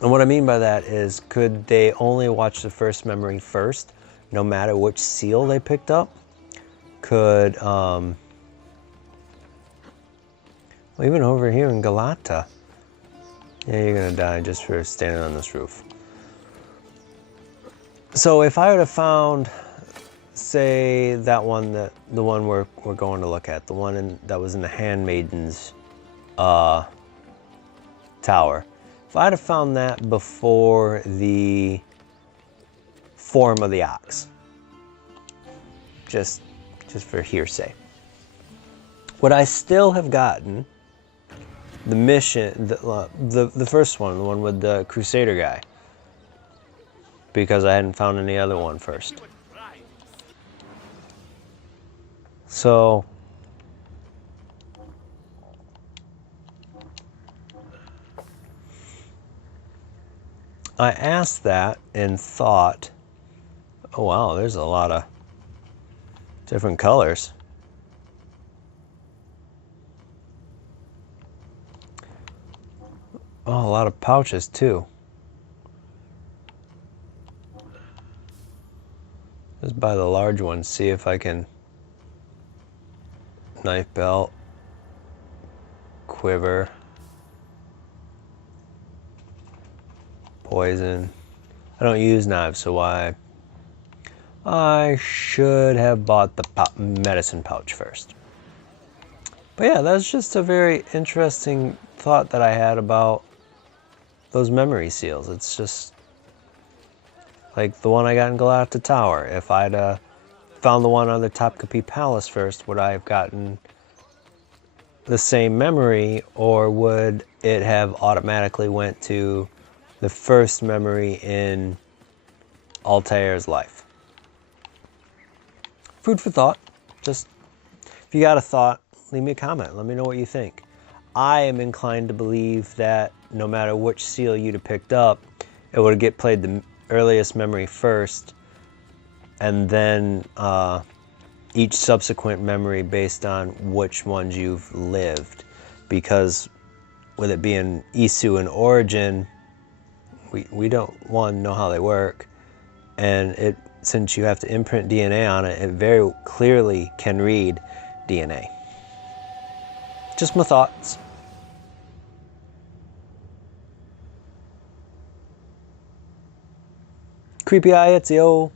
And what I mean by that is, could they only watch the first memory first, no matter which seal they picked up? Could, well, even over here in Galata, yeah, you're gonna die just for standing on this roof. So if I would have found, say, that one, the one we're going to look at, the one that was in the Handmaiden's tower. If I'd have found that before the Forum of the Ox, just for hearsay, would I still have gotten the mission, the first one, the one with the Crusader guy? Because I hadn't found any other one first. So I asked that and thought, oh wow, there's a lot of different colors. Oh, a lot of pouches too. Just buy the large one, see if I can. Knife belt, quiver, poison. I don't use knives, so I should have bought the medicine pouch first. But yeah, that's just a very interesting thought that I had about those memory seals. It's just like the one I got in Galata Tower. If I'd found the one on the Topkapi Palace first, would I have gotten the same memory, or would it have automatically went to the first memory in Altair's life? Food for thought. Just, if you got a thought, leave me a comment. Let me know what you think. I am inclined to believe that no matter which seal you'd have picked up, it would get played the earliest memory first, and then each subsequent memory based on which ones you've lived. Because with it being Isu and Origin, we don't, one, know how they work, and since you have to imprint DNA on it, it very clearly can read DNA. Just my thoughts. Creepy eye, Ezio.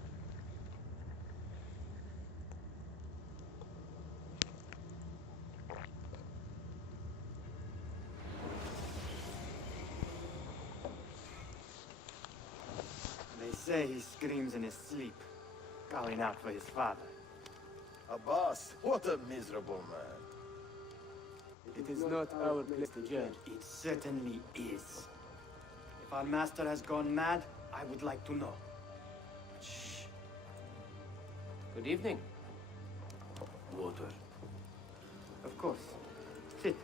They say he screams in his sleep, calling out for his father. Abbas, what a miserable man. It is not our place to judge. It certainly is. If our master has gone mad, I would like to know. Shh. Good evening. Water. Of course. Sit.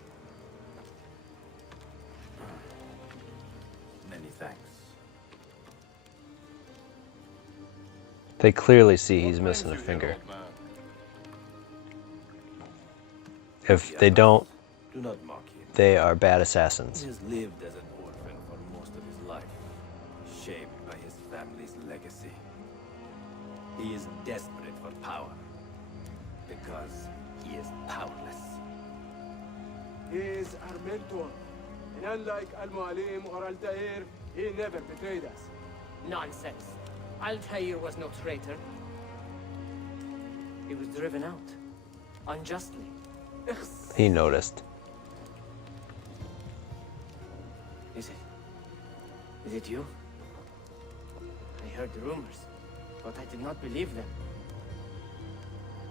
Many thanks. They clearly see he's missing a finger. If they don't, Do not mock him. they are bad He assassins. has lived as an orphan for most of his life, shaped by his family's legacy. He is desperate for power, because he is powerless. He is our mentor, and unlike Al-Mualim or Altair, he never betrayed us. Nonsense. Altair was no traitor. He was driven out. Unjustly. He noticed. Is it you? I heard the rumors, but I did not believe them.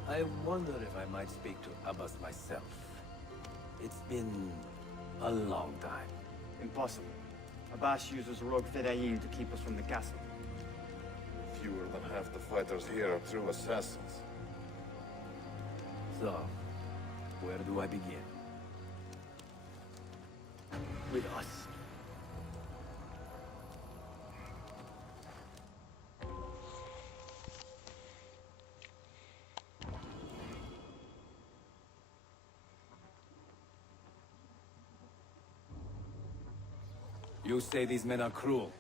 I wonder if I might speak to Abbas myself. It's been a long time. Impossible. Abbas uses rogue Fedayeen to keep us from the castle. Fewer than half the fighters here are true assassins. So, where do I begin? With us. You say these men are cruel.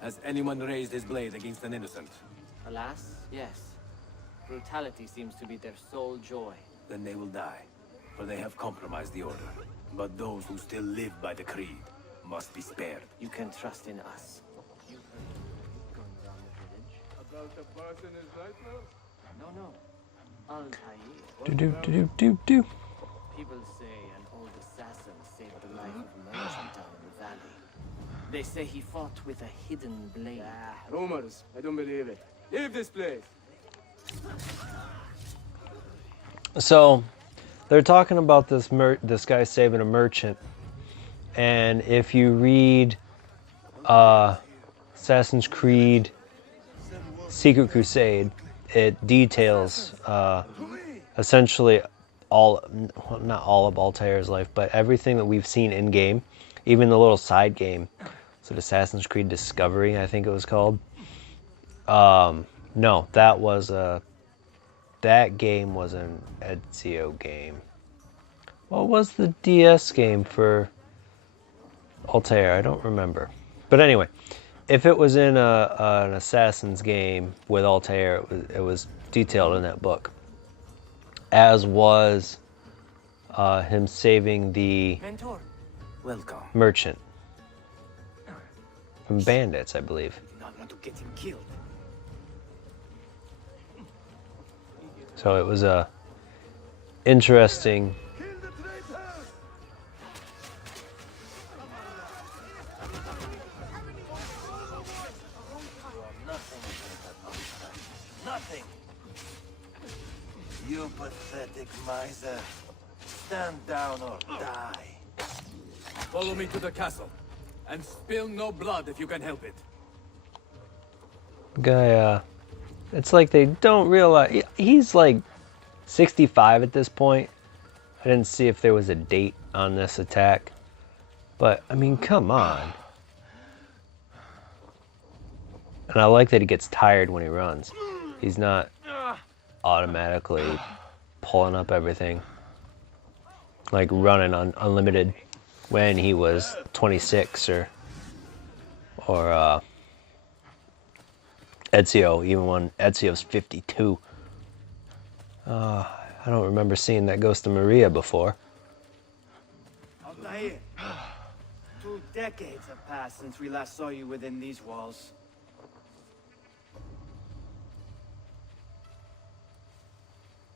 Has anyone raised his blade against an innocent? Alas, yes. Brutality seems to be their sole joy. Then they will die, for they have compromised the Order. But those who still live by the Creed must be spared. You can trust in us. About Abbas and his nightmare? No. Altair. Do. People say an old assassin saved the life of a merchant down in the valley. They say he fought with a hidden blade. Rumors. I don't believe it. Leave this place. So, they're talking about this guy saving a merchant, and if you read Assassin's Creed Secret Crusade, it details essentially not all of Altair's life, but everything that we've seen in game, even the little side game So Assassin's Creed Discovery, I think it was called. No, that game was an Ezio game. What was the DS game for Altair? I don't remember. But anyway, if it was in an Assassin's game with Altair, it was detailed in that book. As was him saving the Mentor, welcome. merchant from bandits, I believe. I do not want to get him killed. So it was a interesting. Nothing. You pathetic miser. Stand down or die. Follow me to the castle. And spill no blood if you can help it. Guy, it's like they don't realize he's like 65 at this point. I didn't see if there was a date on this attack, but I mean, come on. And I like that he gets tired when he runs. He's not automatically pulling up everything like running on unlimited when he was 26 or Ezio, even when Ezio's 52. I don't remember seeing that Ghost of Maria before. Altair, 2 decades have passed since we last saw you within these walls.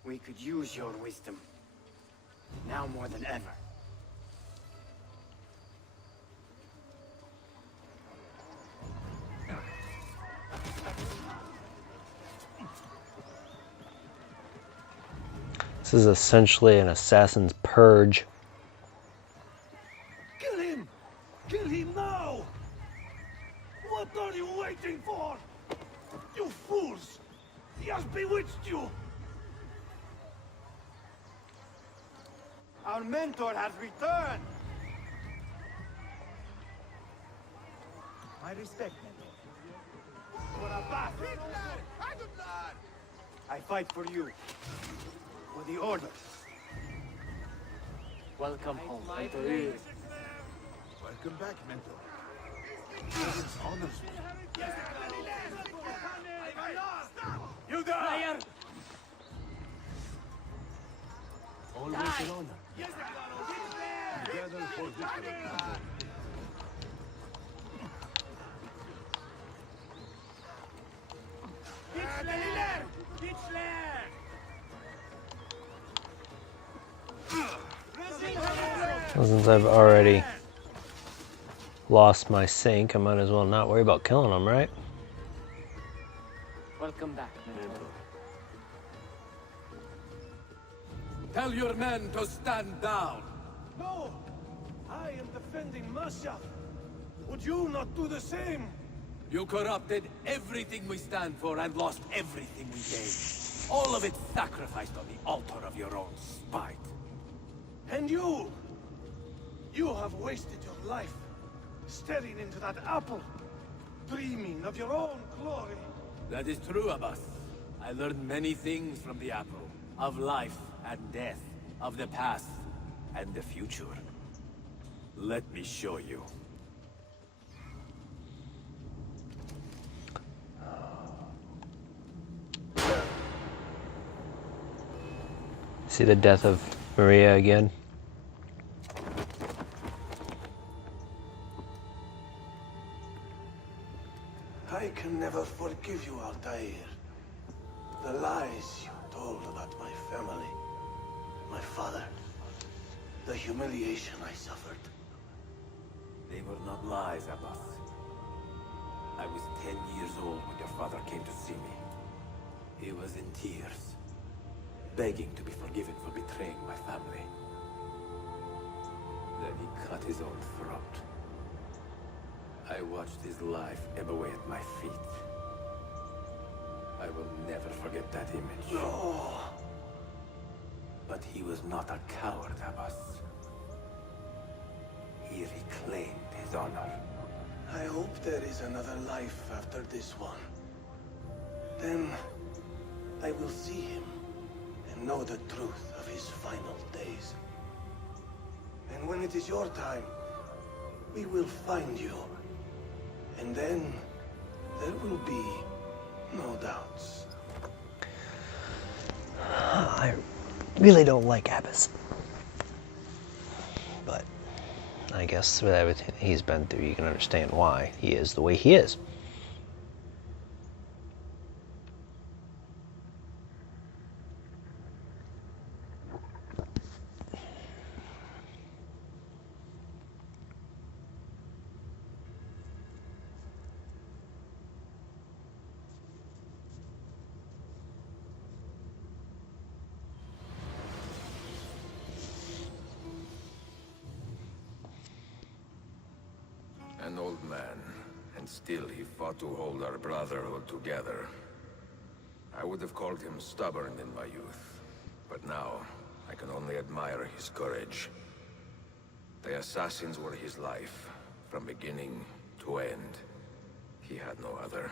We could use your wisdom, now more than ever. This is essentially an assassin's purge. Kill him! Kill him now! What are you waiting for? You fools! He has bewitched you! Our mentor has returned! My respect, mentor. For a bastard! I fight for you. For the Order. Welcome home, Altair. Welcome back, mentor. Presence honors me. You die! Always an honor. Together for victory. Well, since I've already lost my sync, I might as well not worry about killing them, right? Welcome back, mentor. Tell your men to stand down. No! I am defending Masha. Would you not do the same? You corrupted everything we stand for and lost everything we gained. All of it sacrificed on the altar of your own spite. And you? You have wasted your life, staring into that apple, dreaming of your own glory. That is true of us. I learned many things from the apple. Of life and death. Of the past and the future. Let me show you. See the death of Maria again? I can never forgive you, Altair. The lies you told about my family, my father, the humiliation I suffered. They were not lies, Abbas. I was 10 years old when your father came to see me. He was in tears, begging to be forgiven for betraying my family. Then he cut his own throat. I watched his life ebb away at my feet. I will never forget that image. No. But he was not a coward, Abbas. He reclaimed his honor. I hope there is another life after this one. Then I will see him and know the truth of his final days. And when it is your time, we will find you. And then there will be no doubts. I really don't like Abbas. But I guess with everything he's been through, you can understand why he is the way he is. An old man, and still he fought to hold our brotherhood together. I would have called him stubborn in my youth, but now I can only admire his courage. The assassins were his life, from beginning to end. He had no other.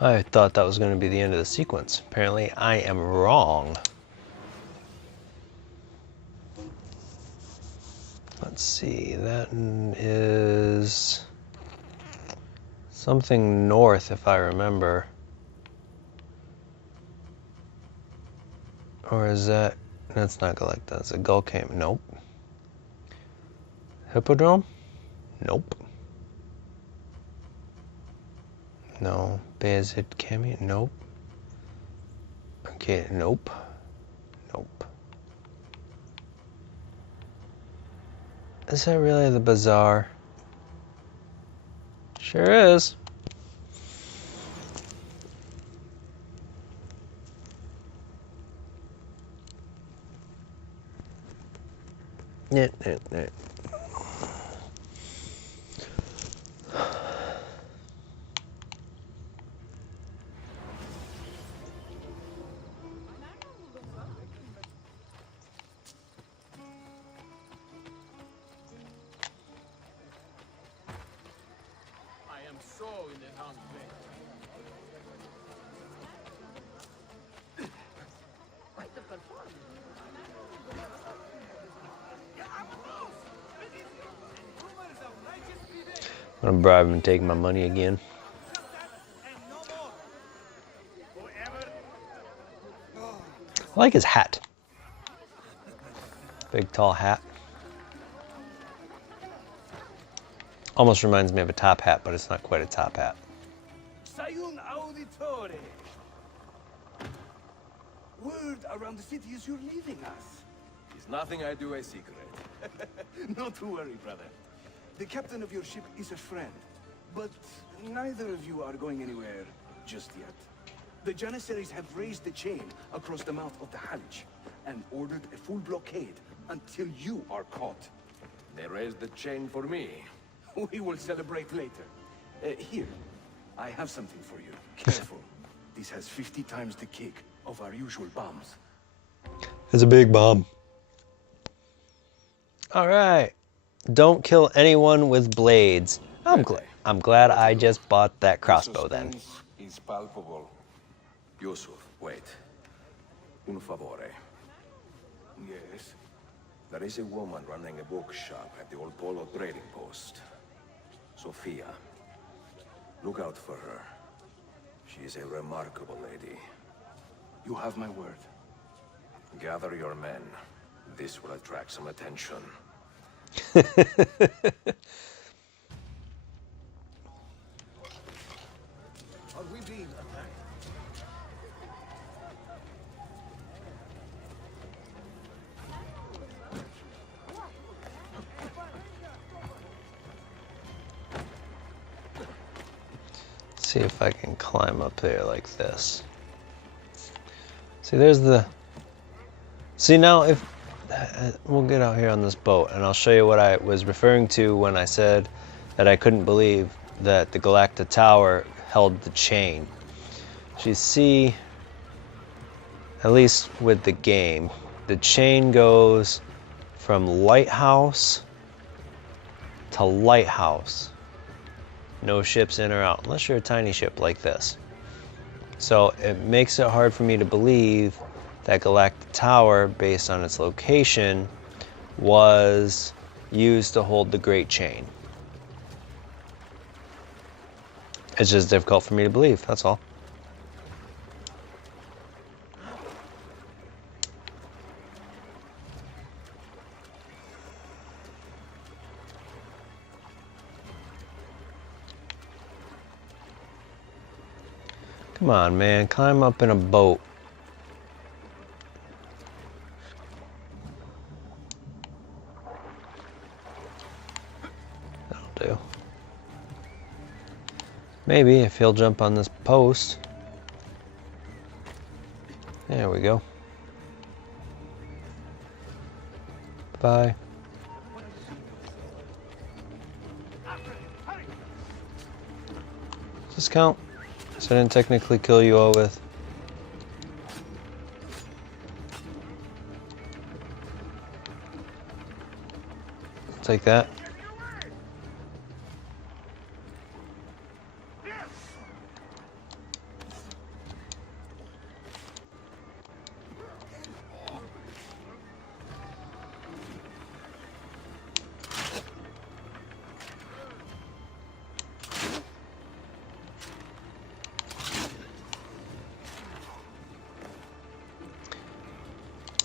I thought that was going to be the end of the sequence. Apparently, I am wrong. Let's see, that is something north, if I remember. Or is that, that's not Galacta, that's a Gulcam. Nope. Hippodrome? Nope. No. Bayezid Cami? Nope. Okay, nope. Nope. Is that really the bazaar? Sure is. Yeah. I'm gonna bribe him and take my money again. I like his hat. Big tall hat. Almost reminds me of a top hat, but it's not quite a top hat. Sayun Auditore. Word around the city is you're leaving us. It's nothing I do a secret. Not to worry, brother. The captain of your ship is a friend, but neither of you are going anywhere just yet. The Janissaries have raised the chain across the mouth of the Halij and ordered a full blockade until you are caught. They raised the chain for me. We will celebrate later. Here, I have something for you. Careful. This has 50 times the kick of our usual bombs. It's a big bomb. All right. Don't kill anyone with blades. I'm glad I just bought that crossbow then. Is palpable. Yusuf, wait. Un favore. Yes? There is a woman running a bookshop at the Old Polo trading post. Sophia. Look out for her. She is a remarkable lady. You have my word. Gather your men. This will attract some attention. Are we being attacked? See if I can climb up there like this. See, there's the... See, now if... We'll get out here on this boat, and I'll show you what I was referring to when I said that I couldn't believe that the Galacta Tower held the chain. As you see, at least with the game, the chain goes from lighthouse to lighthouse. No ships in or out, unless you're a tiny ship like this. So it makes it hard for me to believe that Galactic Tower, based on its location, was used to hold the Great Chain. It's just difficult for me to believe, that's all. Come on, man, climb up in a boat. That'll do. Maybe if he'll jump on this post. There we go. Bye. Does this count? So I didn't technically kill you all with. Take that.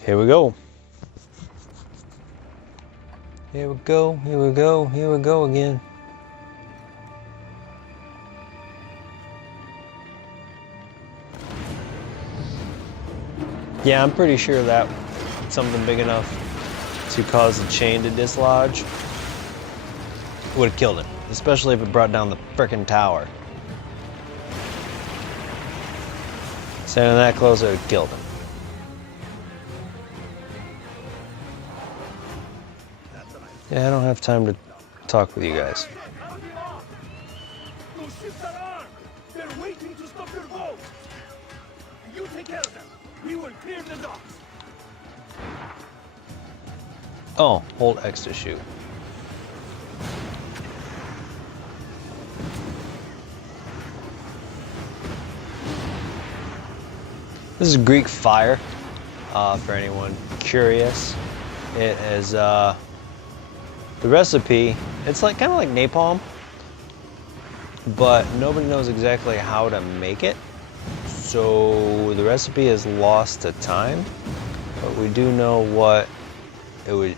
Here we go. Here we go, here we go, here we go again. Yeah, I'm pretty sure that something big enough to cause the chain to dislodge would have killed him, especially if it brought down the frickin' tower. Standing that close, it would have killed him. Yeah, I don't have time to talk with you guys. Those ships are armed. They're waiting to stop your boat. You take care of them. We will clear the docks. Oh, hold X to shoot. This is Greek fire, for anyone curious. It is, the recipe, it's like kind of like napalm, but nobody knows exactly how to make it. So the recipe is lost to time, but we do know what it was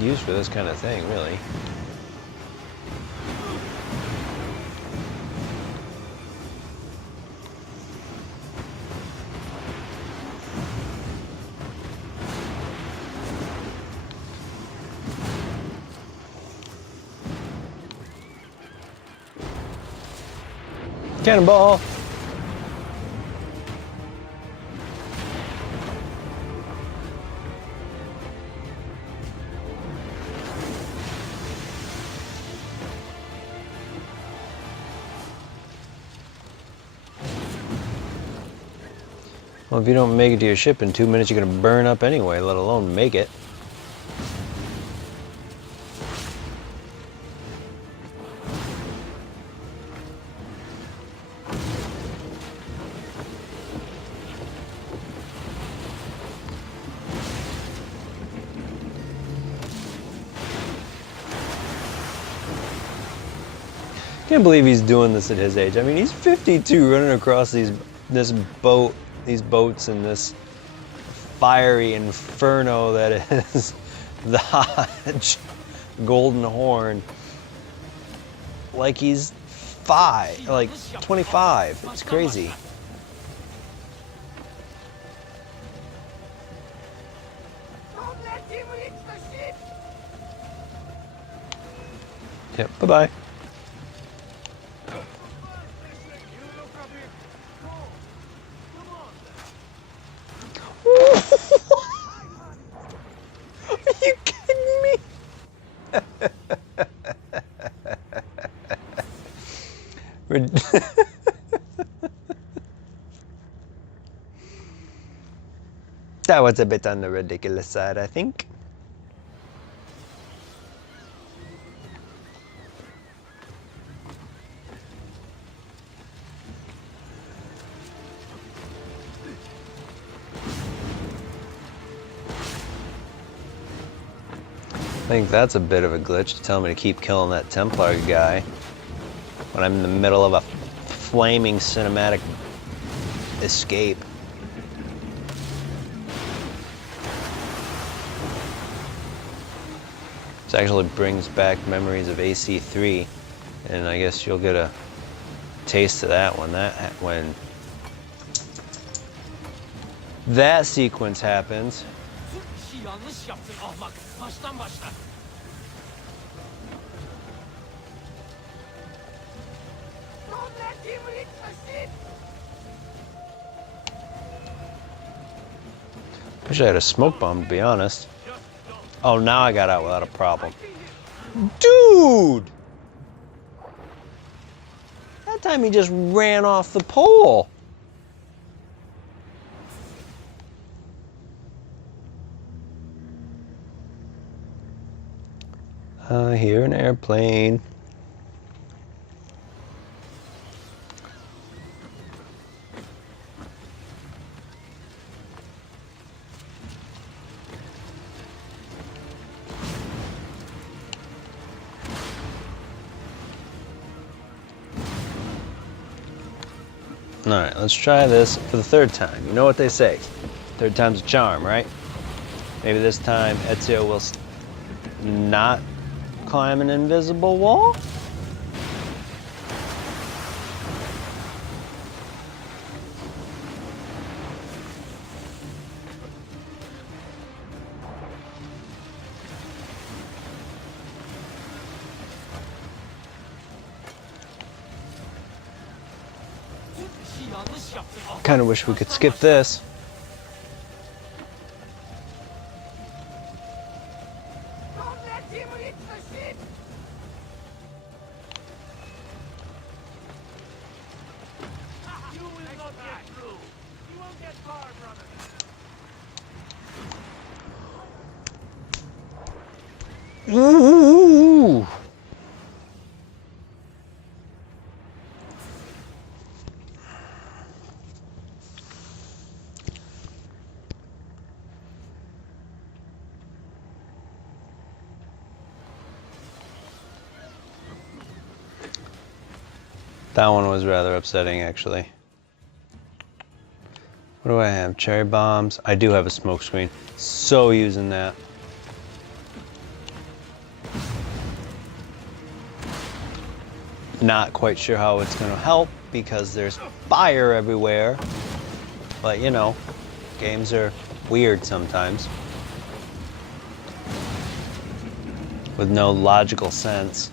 used for this kind of thing, really. Cannonball! Well, if you don't make it to your ship in 2 minutes, you're gonna burn up anyway, let alone make it. Can't believe he's doing this at his age. I mean, he's 52, running across these boats in this fiery inferno that is the Hodge Golden Horn. Like he's 25. It's crazy. Don't let him reach the ship. Yep, bye-bye. Are you kidding me? That was a bit on the ridiculous side, I think. I think that's a bit of a glitch to tell me to keep killing that Templar guy when I'm in the middle of a flaming cinematic escape. This actually brings back memories of AC3, and I guess you'll get a taste of that when that sequence happens. Yanlış yaptın ahmak. Baştan başla. Wish I had a smoke bomb, to be honest. Oh, now I got out without a problem. Dude! That time he just ran off the pole. I hear an airplane. All right, let's try this for the third time. You know what they say, third time's a charm, right? Maybe this time Ezio will not climb an invisible wall? Kind of wish we could skip this. Ooh. That one was rather upsetting, actually. What do I have? Cherry bombs. I do have a smoke screen. So using that. Not quite sure how it's going to help because there's fire everywhere. But you know, games are weird sometimes. With no logical sense.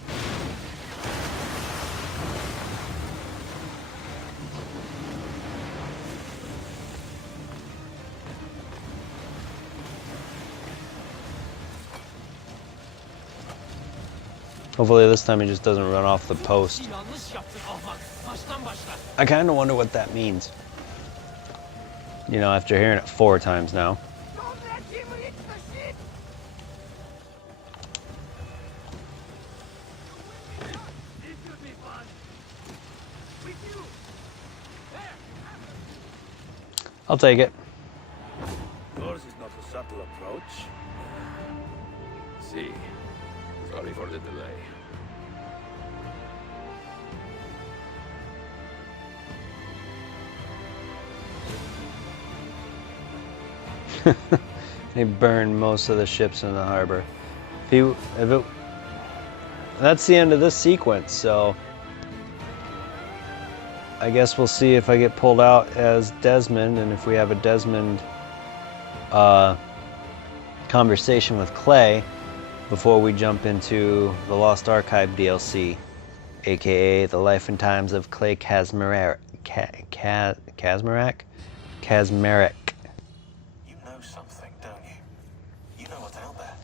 Hopefully this time he just doesn't run off the post. I kind of wonder what that means. You know, after hearing it 4 times now. I'll take it. Yours is not a subtle approach. See. Sorry for the delay. They burned most of the ships in the harbor. That's the end of this sequence, so I guess we'll see if I get pulled out as Desmond, and if we have a Desmond conversation with Clay before we jump into the Lost Archive DLC, aka The Life and Times of Clay Kazmarek. Kazmarek? You know something, don't you? You know what's out there.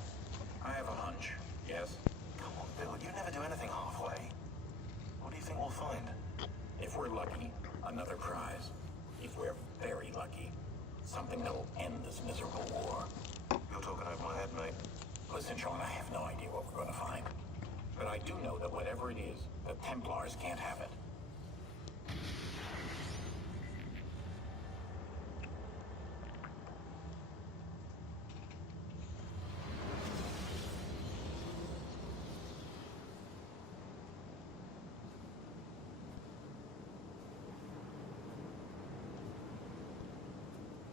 I have a hunch. Yes? Come on, Bill, you never do anything halfway. What do you think we'll find? If we're lucky, another prize. If we're very lucky, Something that will end this miserable war. You're talking over my head, mate. Listen, John, I have no idea what we're going to find. But I do know that whatever it is, the Templars can't have it.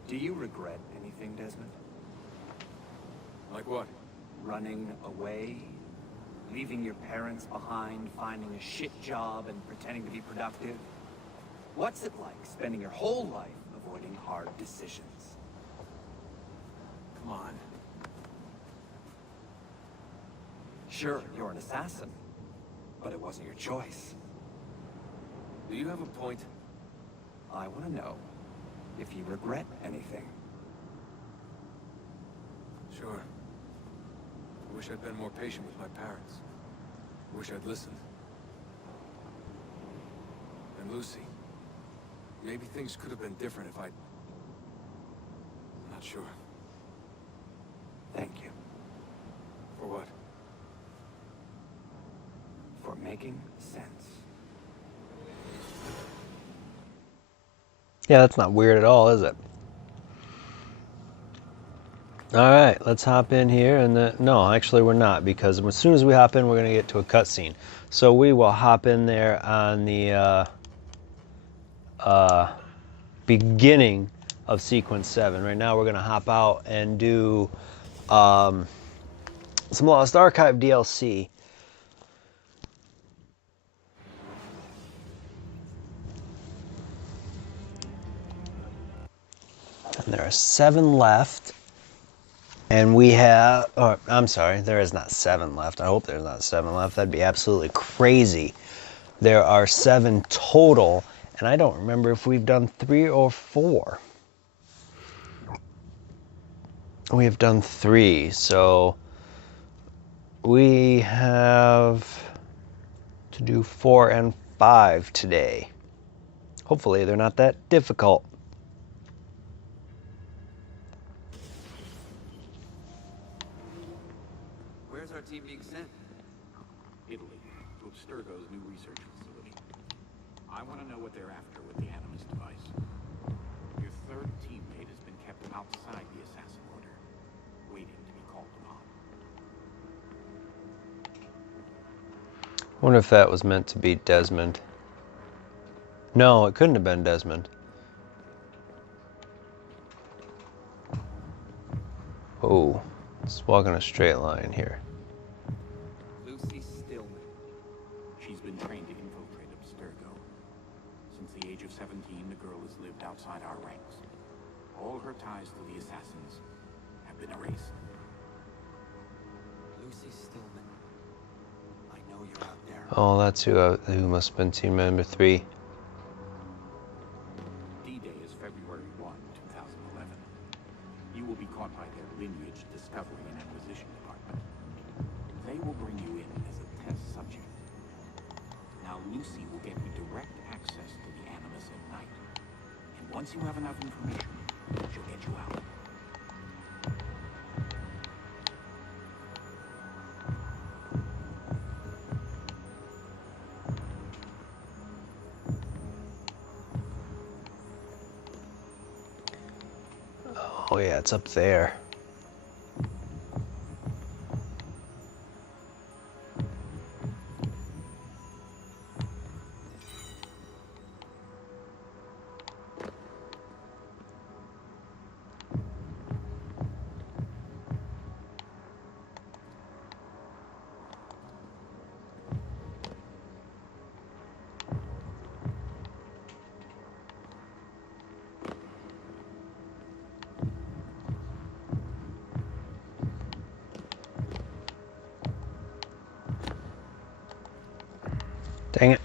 Do you regret anything, Desmond? Like what? Running away? Leaving your parents behind, finding a shit job and pretending to be productive? What's it like spending your whole life avoiding hard decisions? Come on. Sure, you're an assassin, but it wasn't your choice. Do you have a point? I want to know if you regret anything. Sure. I wish I'd been more patient with my parents. I wish I'd listened. And Lucy. Maybe things could have been different if I'd... I'm not sure. Thank you. For what? For making sense. Yeah, that's not weird at all, is it? All right, let's hop in here. And no, actually we're not, because as soon as we hop in, we're going to get to a cutscene. So we will hop in there on the beginning of sequence 7. Right now we're going to hop out and do some Lost Archive DLC. And there are 7 left. And we have, or I'm sorry, there is not 7 left. I hope there's not 7 left. That'd be absolutely crazy. There are 7 total, and I don't remember if we've done 3 or 4. We have done 3, so we have to do 4 and 5 today. Hopefully they're not that difficult. Where's our team being sent? Italy, to Abstergo's new research facility. I want to know what they're after with the Animus device. Your third teammate has been kept outside the assassin order, waiting to be called upon. I wonder if that was meant to be Desmond. No, it couldn't have been Desmond. Oh, let's walk in a straight line here. Lucy Stillman. She's been trained to infiltrate Abstergo. Since the age of 17, the girl has lived outside our ranks. All her ties to the assassins have been erased. Lucy Stillman. I know you're out there. Oh, that's who must have been team member 3. D-Day is February 1, 2011. You will be caught by their lineage discovery and acquisition department. They will bring you in as a test subject. Now Lucy will get you direct access to the Animus at night. And once you have enough information, she'll get you out. Oh yeah, it's up there. Dang it.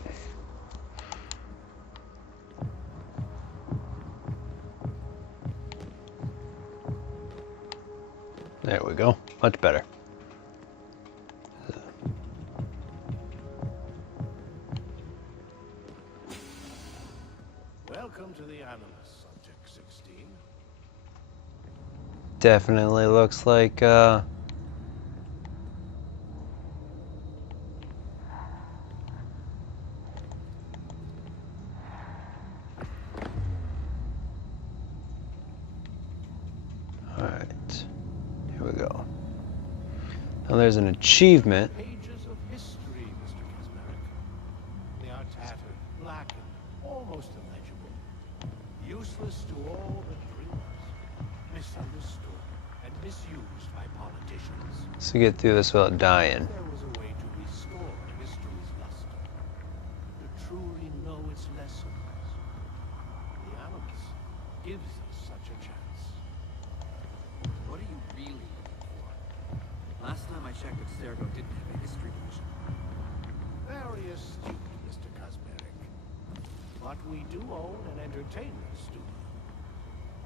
There we go. Much better. Welcome to the Animus, Subject 16. Definitely looks like alright, here we go. Now there's an achievement. Pages of history, Mr. Kasmeric. They are tattered, blackened, almost illegible. Useless to all but dreamers. Misunderstood and misused by politicians. So get through this without dying. There was a way to restore history's luster. To truly know its lessons. The Animus gives us such a chance. What are you really looking for? Last time I checked, Abstergo didn't have a history division. Very astute, Mr. Kasmeric. But we do own an entertainment studio.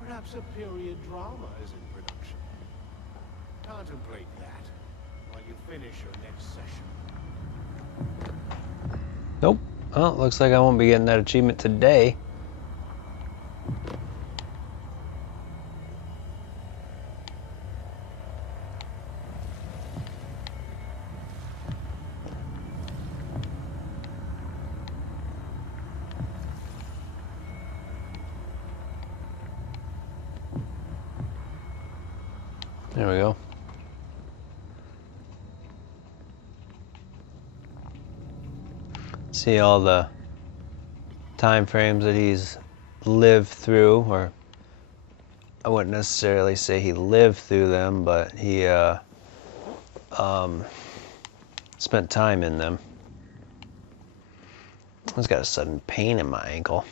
Perhaps a period drama is in production. Contemplate that while you finish your next session. Nope. Well, looks like I won't be getting that achievement today. There we go. See all the time frames that he's lived through, or I wouldn't necessarily say he lived through them, but he spent time in them. I just got a sudden pain in my ankle.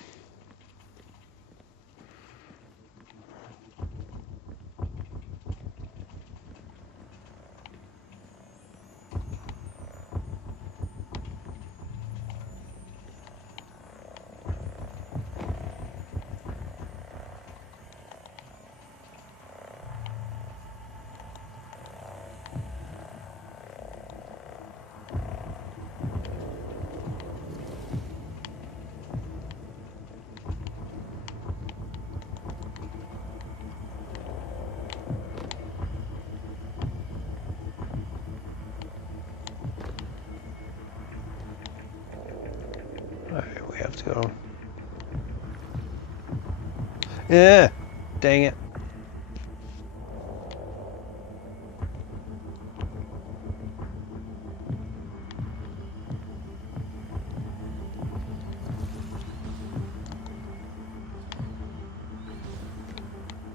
Alright, we have to go. Yeah! Dang it.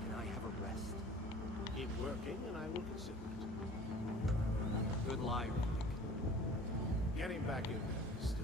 Can I have a rest? Keep working and I will consider it. Good liar. Getting back in there, Stu.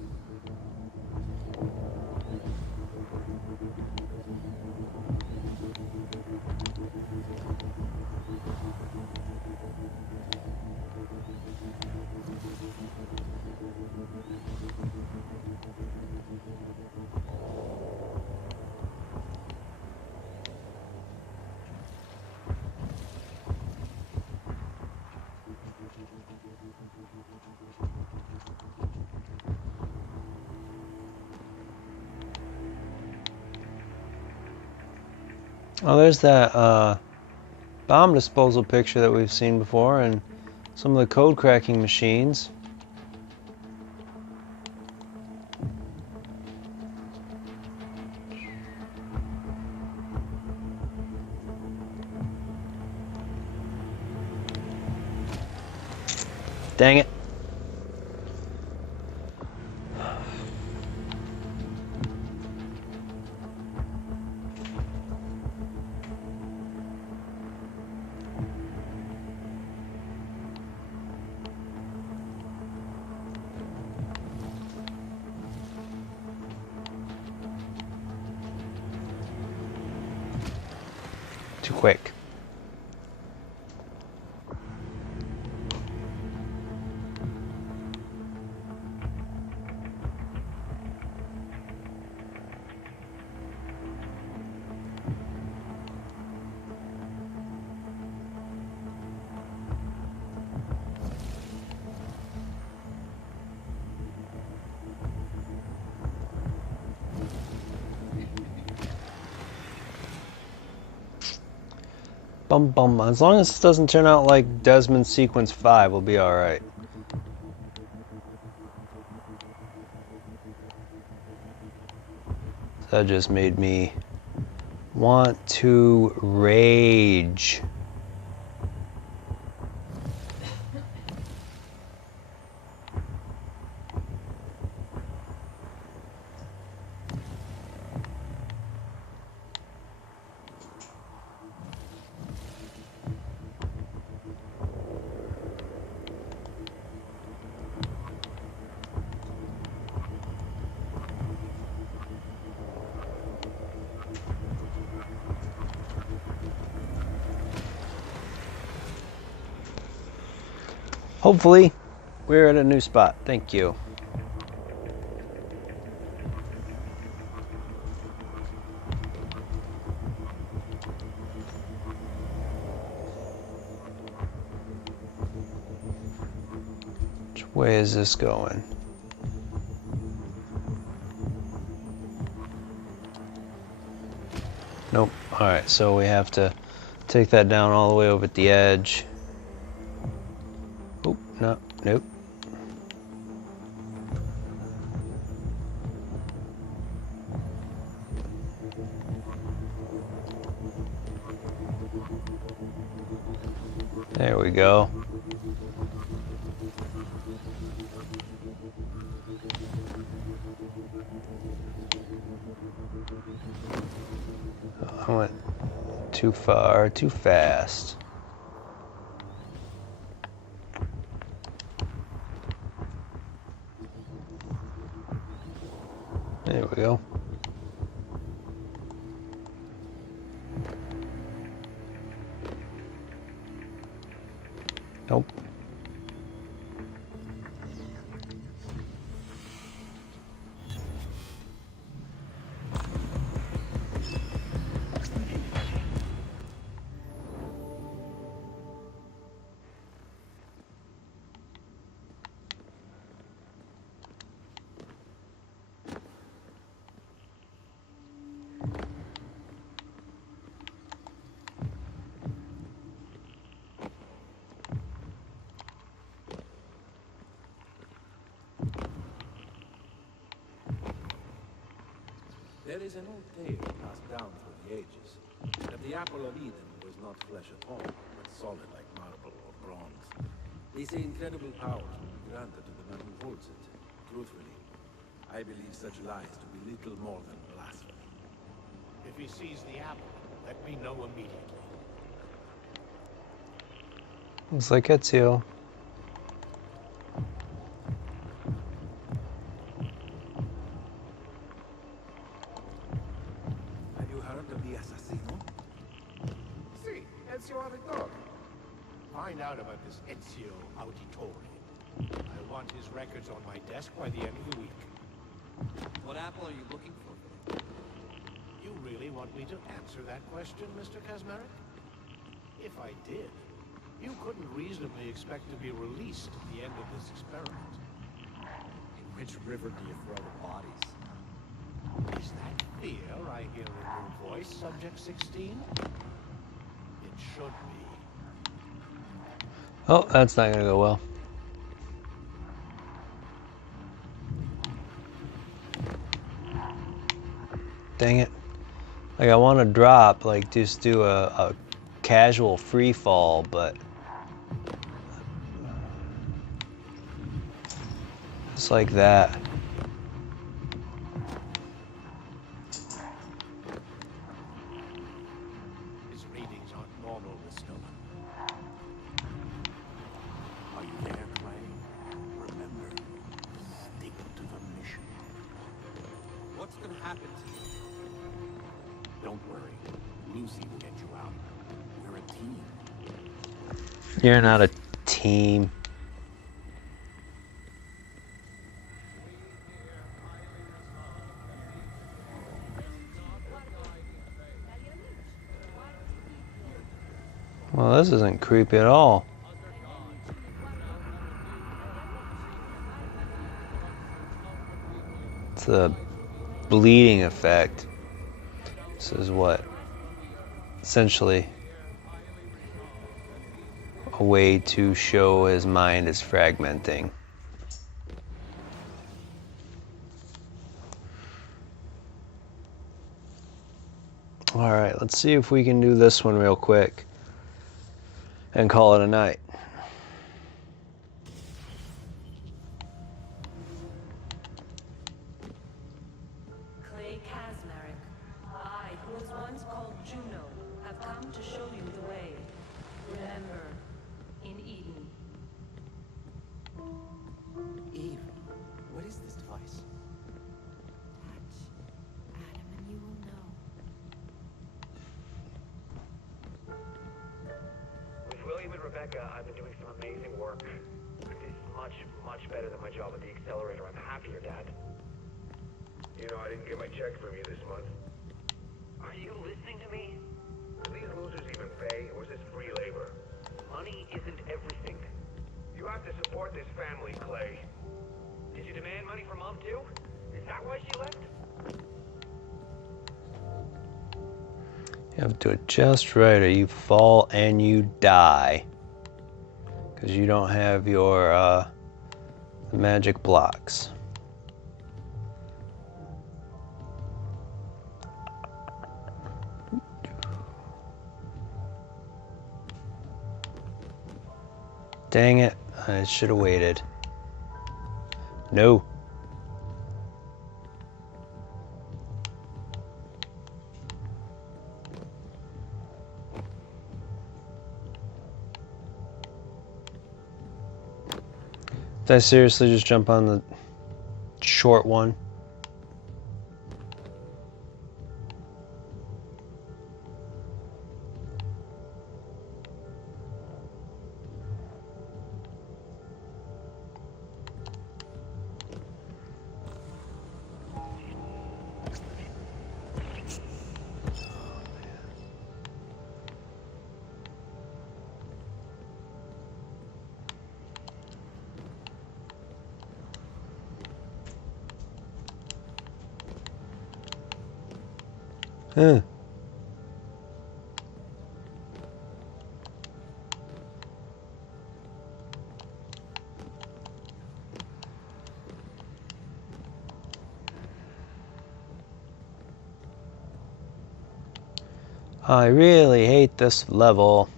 Oh, there's that bomb disposal picture that we've seen before, and some of the code cracking machines. Dang it. Too quick. Bum bum. As long as this doesn't turn out like Desmond Sequence 5, we'll be alright. That just made me want to rage. Hopefully, we're at a new spot. Thank you. Which way is this going? Nope. Alright, so we have to take that down all the way over at the edge. Oh, no, nope. There we go. I went too far, too fast. There we go. Nope. There is an old tale passed down through the ages, that the apple of Eden was not flesh at all, but solid like marble or bronze. They say incredible powers will be granted to the man who holds it. Truthfully, I believe such lies to be little more than blasphemy. If he sees the apple, let me know immediately. Looks like Ezio. Have you heard of the assassino? See, Ezio Auditore. Find out about this Ezio Auditore. I want his records on my desk by the end of the week. What apple are you looking for? You really want me to answer that question, Mr. Kazmarek? If I did, you couldn't reasonably expect to be released at the end of this experiment. In which river do you throw the bodies? Is that fear I hear in your voice, Subject 16? It should be. Oh, that's not gonna go well. Dang it. Like I want to drop, like just do a casual free fall, but it's like that. His readings aren't normal, Miss Stone. Are you there, Clay? Remember, stick to the mission. What's gonna happen to you? Don't worry. Lucy will get you out. We're a team. You're not a team. Well, this isn't creepy at all. It's a bleeding effect. This is what essentially a way to show his mind is fragmenting. All right, let's see if we can do this one real quick and call it a night. Clay Kasmeric, I, who was once called Juno, have come to show you the way. Remember, in Eden. Eve, what is this device? Adam, and you will know. With William and Rebecca, I've been doing some amazing work. It's much, much better than my job at the accelerator. I'm happier, Dad. You know, I didn't get my check from you this month. Are you listening to me? Do these losers even pay, or is this free labor? Money isn't everything. You have to support this family, Clay. Did you demand money from Mom, too? Is that why she left? You have to do it just right or you fall and you die. Because you don't have your magic blocks. Dang it, I should have waited. No. Did I seriously just jump on the short one? Huh. I really hate this level.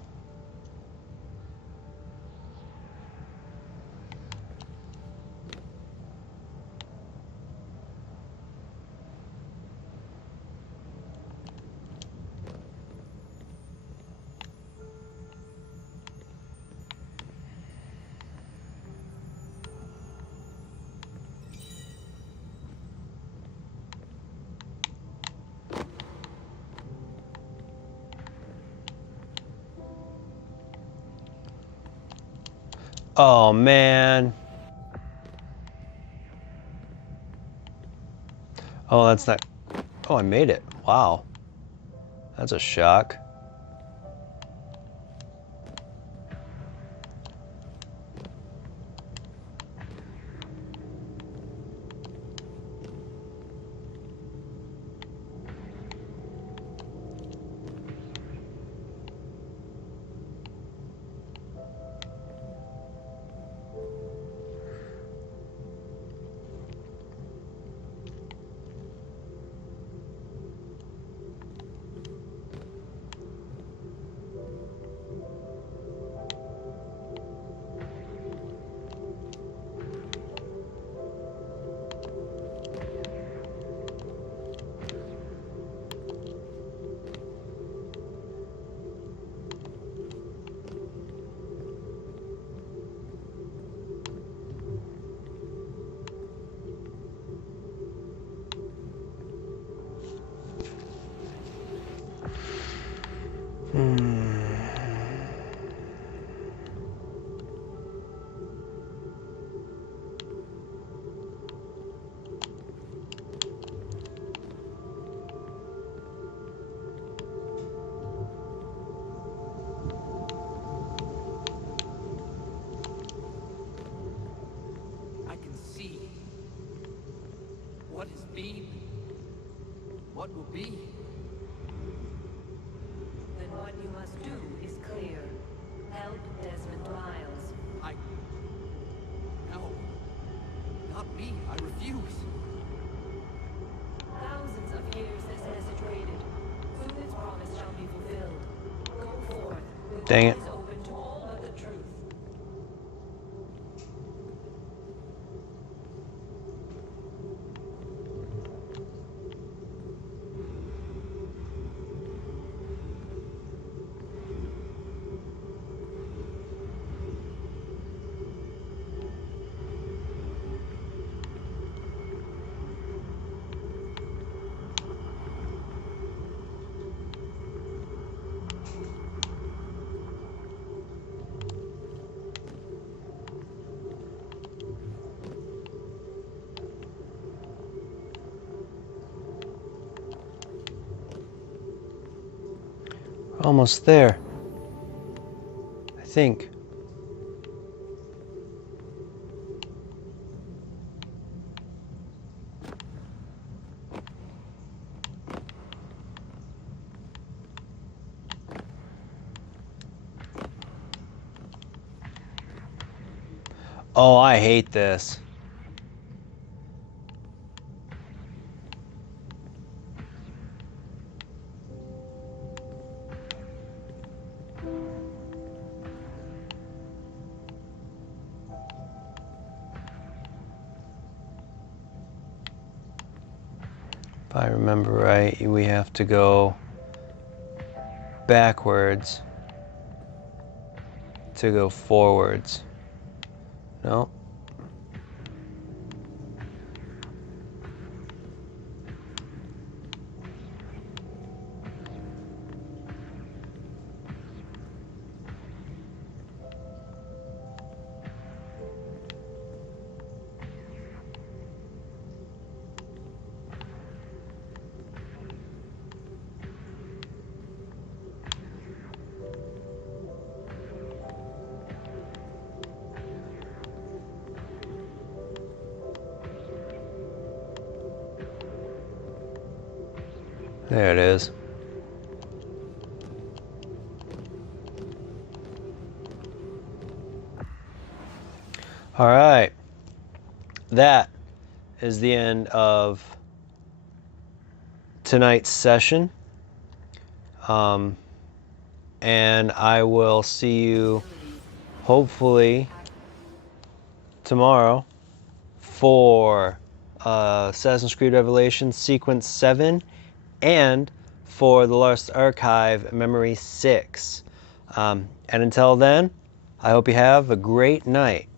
Oh man. Oh, that's not. Oh, I made it. Wow. That's a shock. I can see what has been, what will be. Then what you must do is clear. Help Desmond Not me. I refuse. Thousands of years this message waited. Soon its promise shall be fulfilled. Go forth, with Dang it. eyes open to all but the truth. Almost there. I think. Oh, I hate this. If I remember right, we have to go backwards to go forwards. No? There it is. All right. That is the end of tonight's session. And I will see you hopefully tomorrow for Assassin's Creed Revelations Sequence 7 and for the Lost Archive Memory 6. And until then, I hope you have a great night.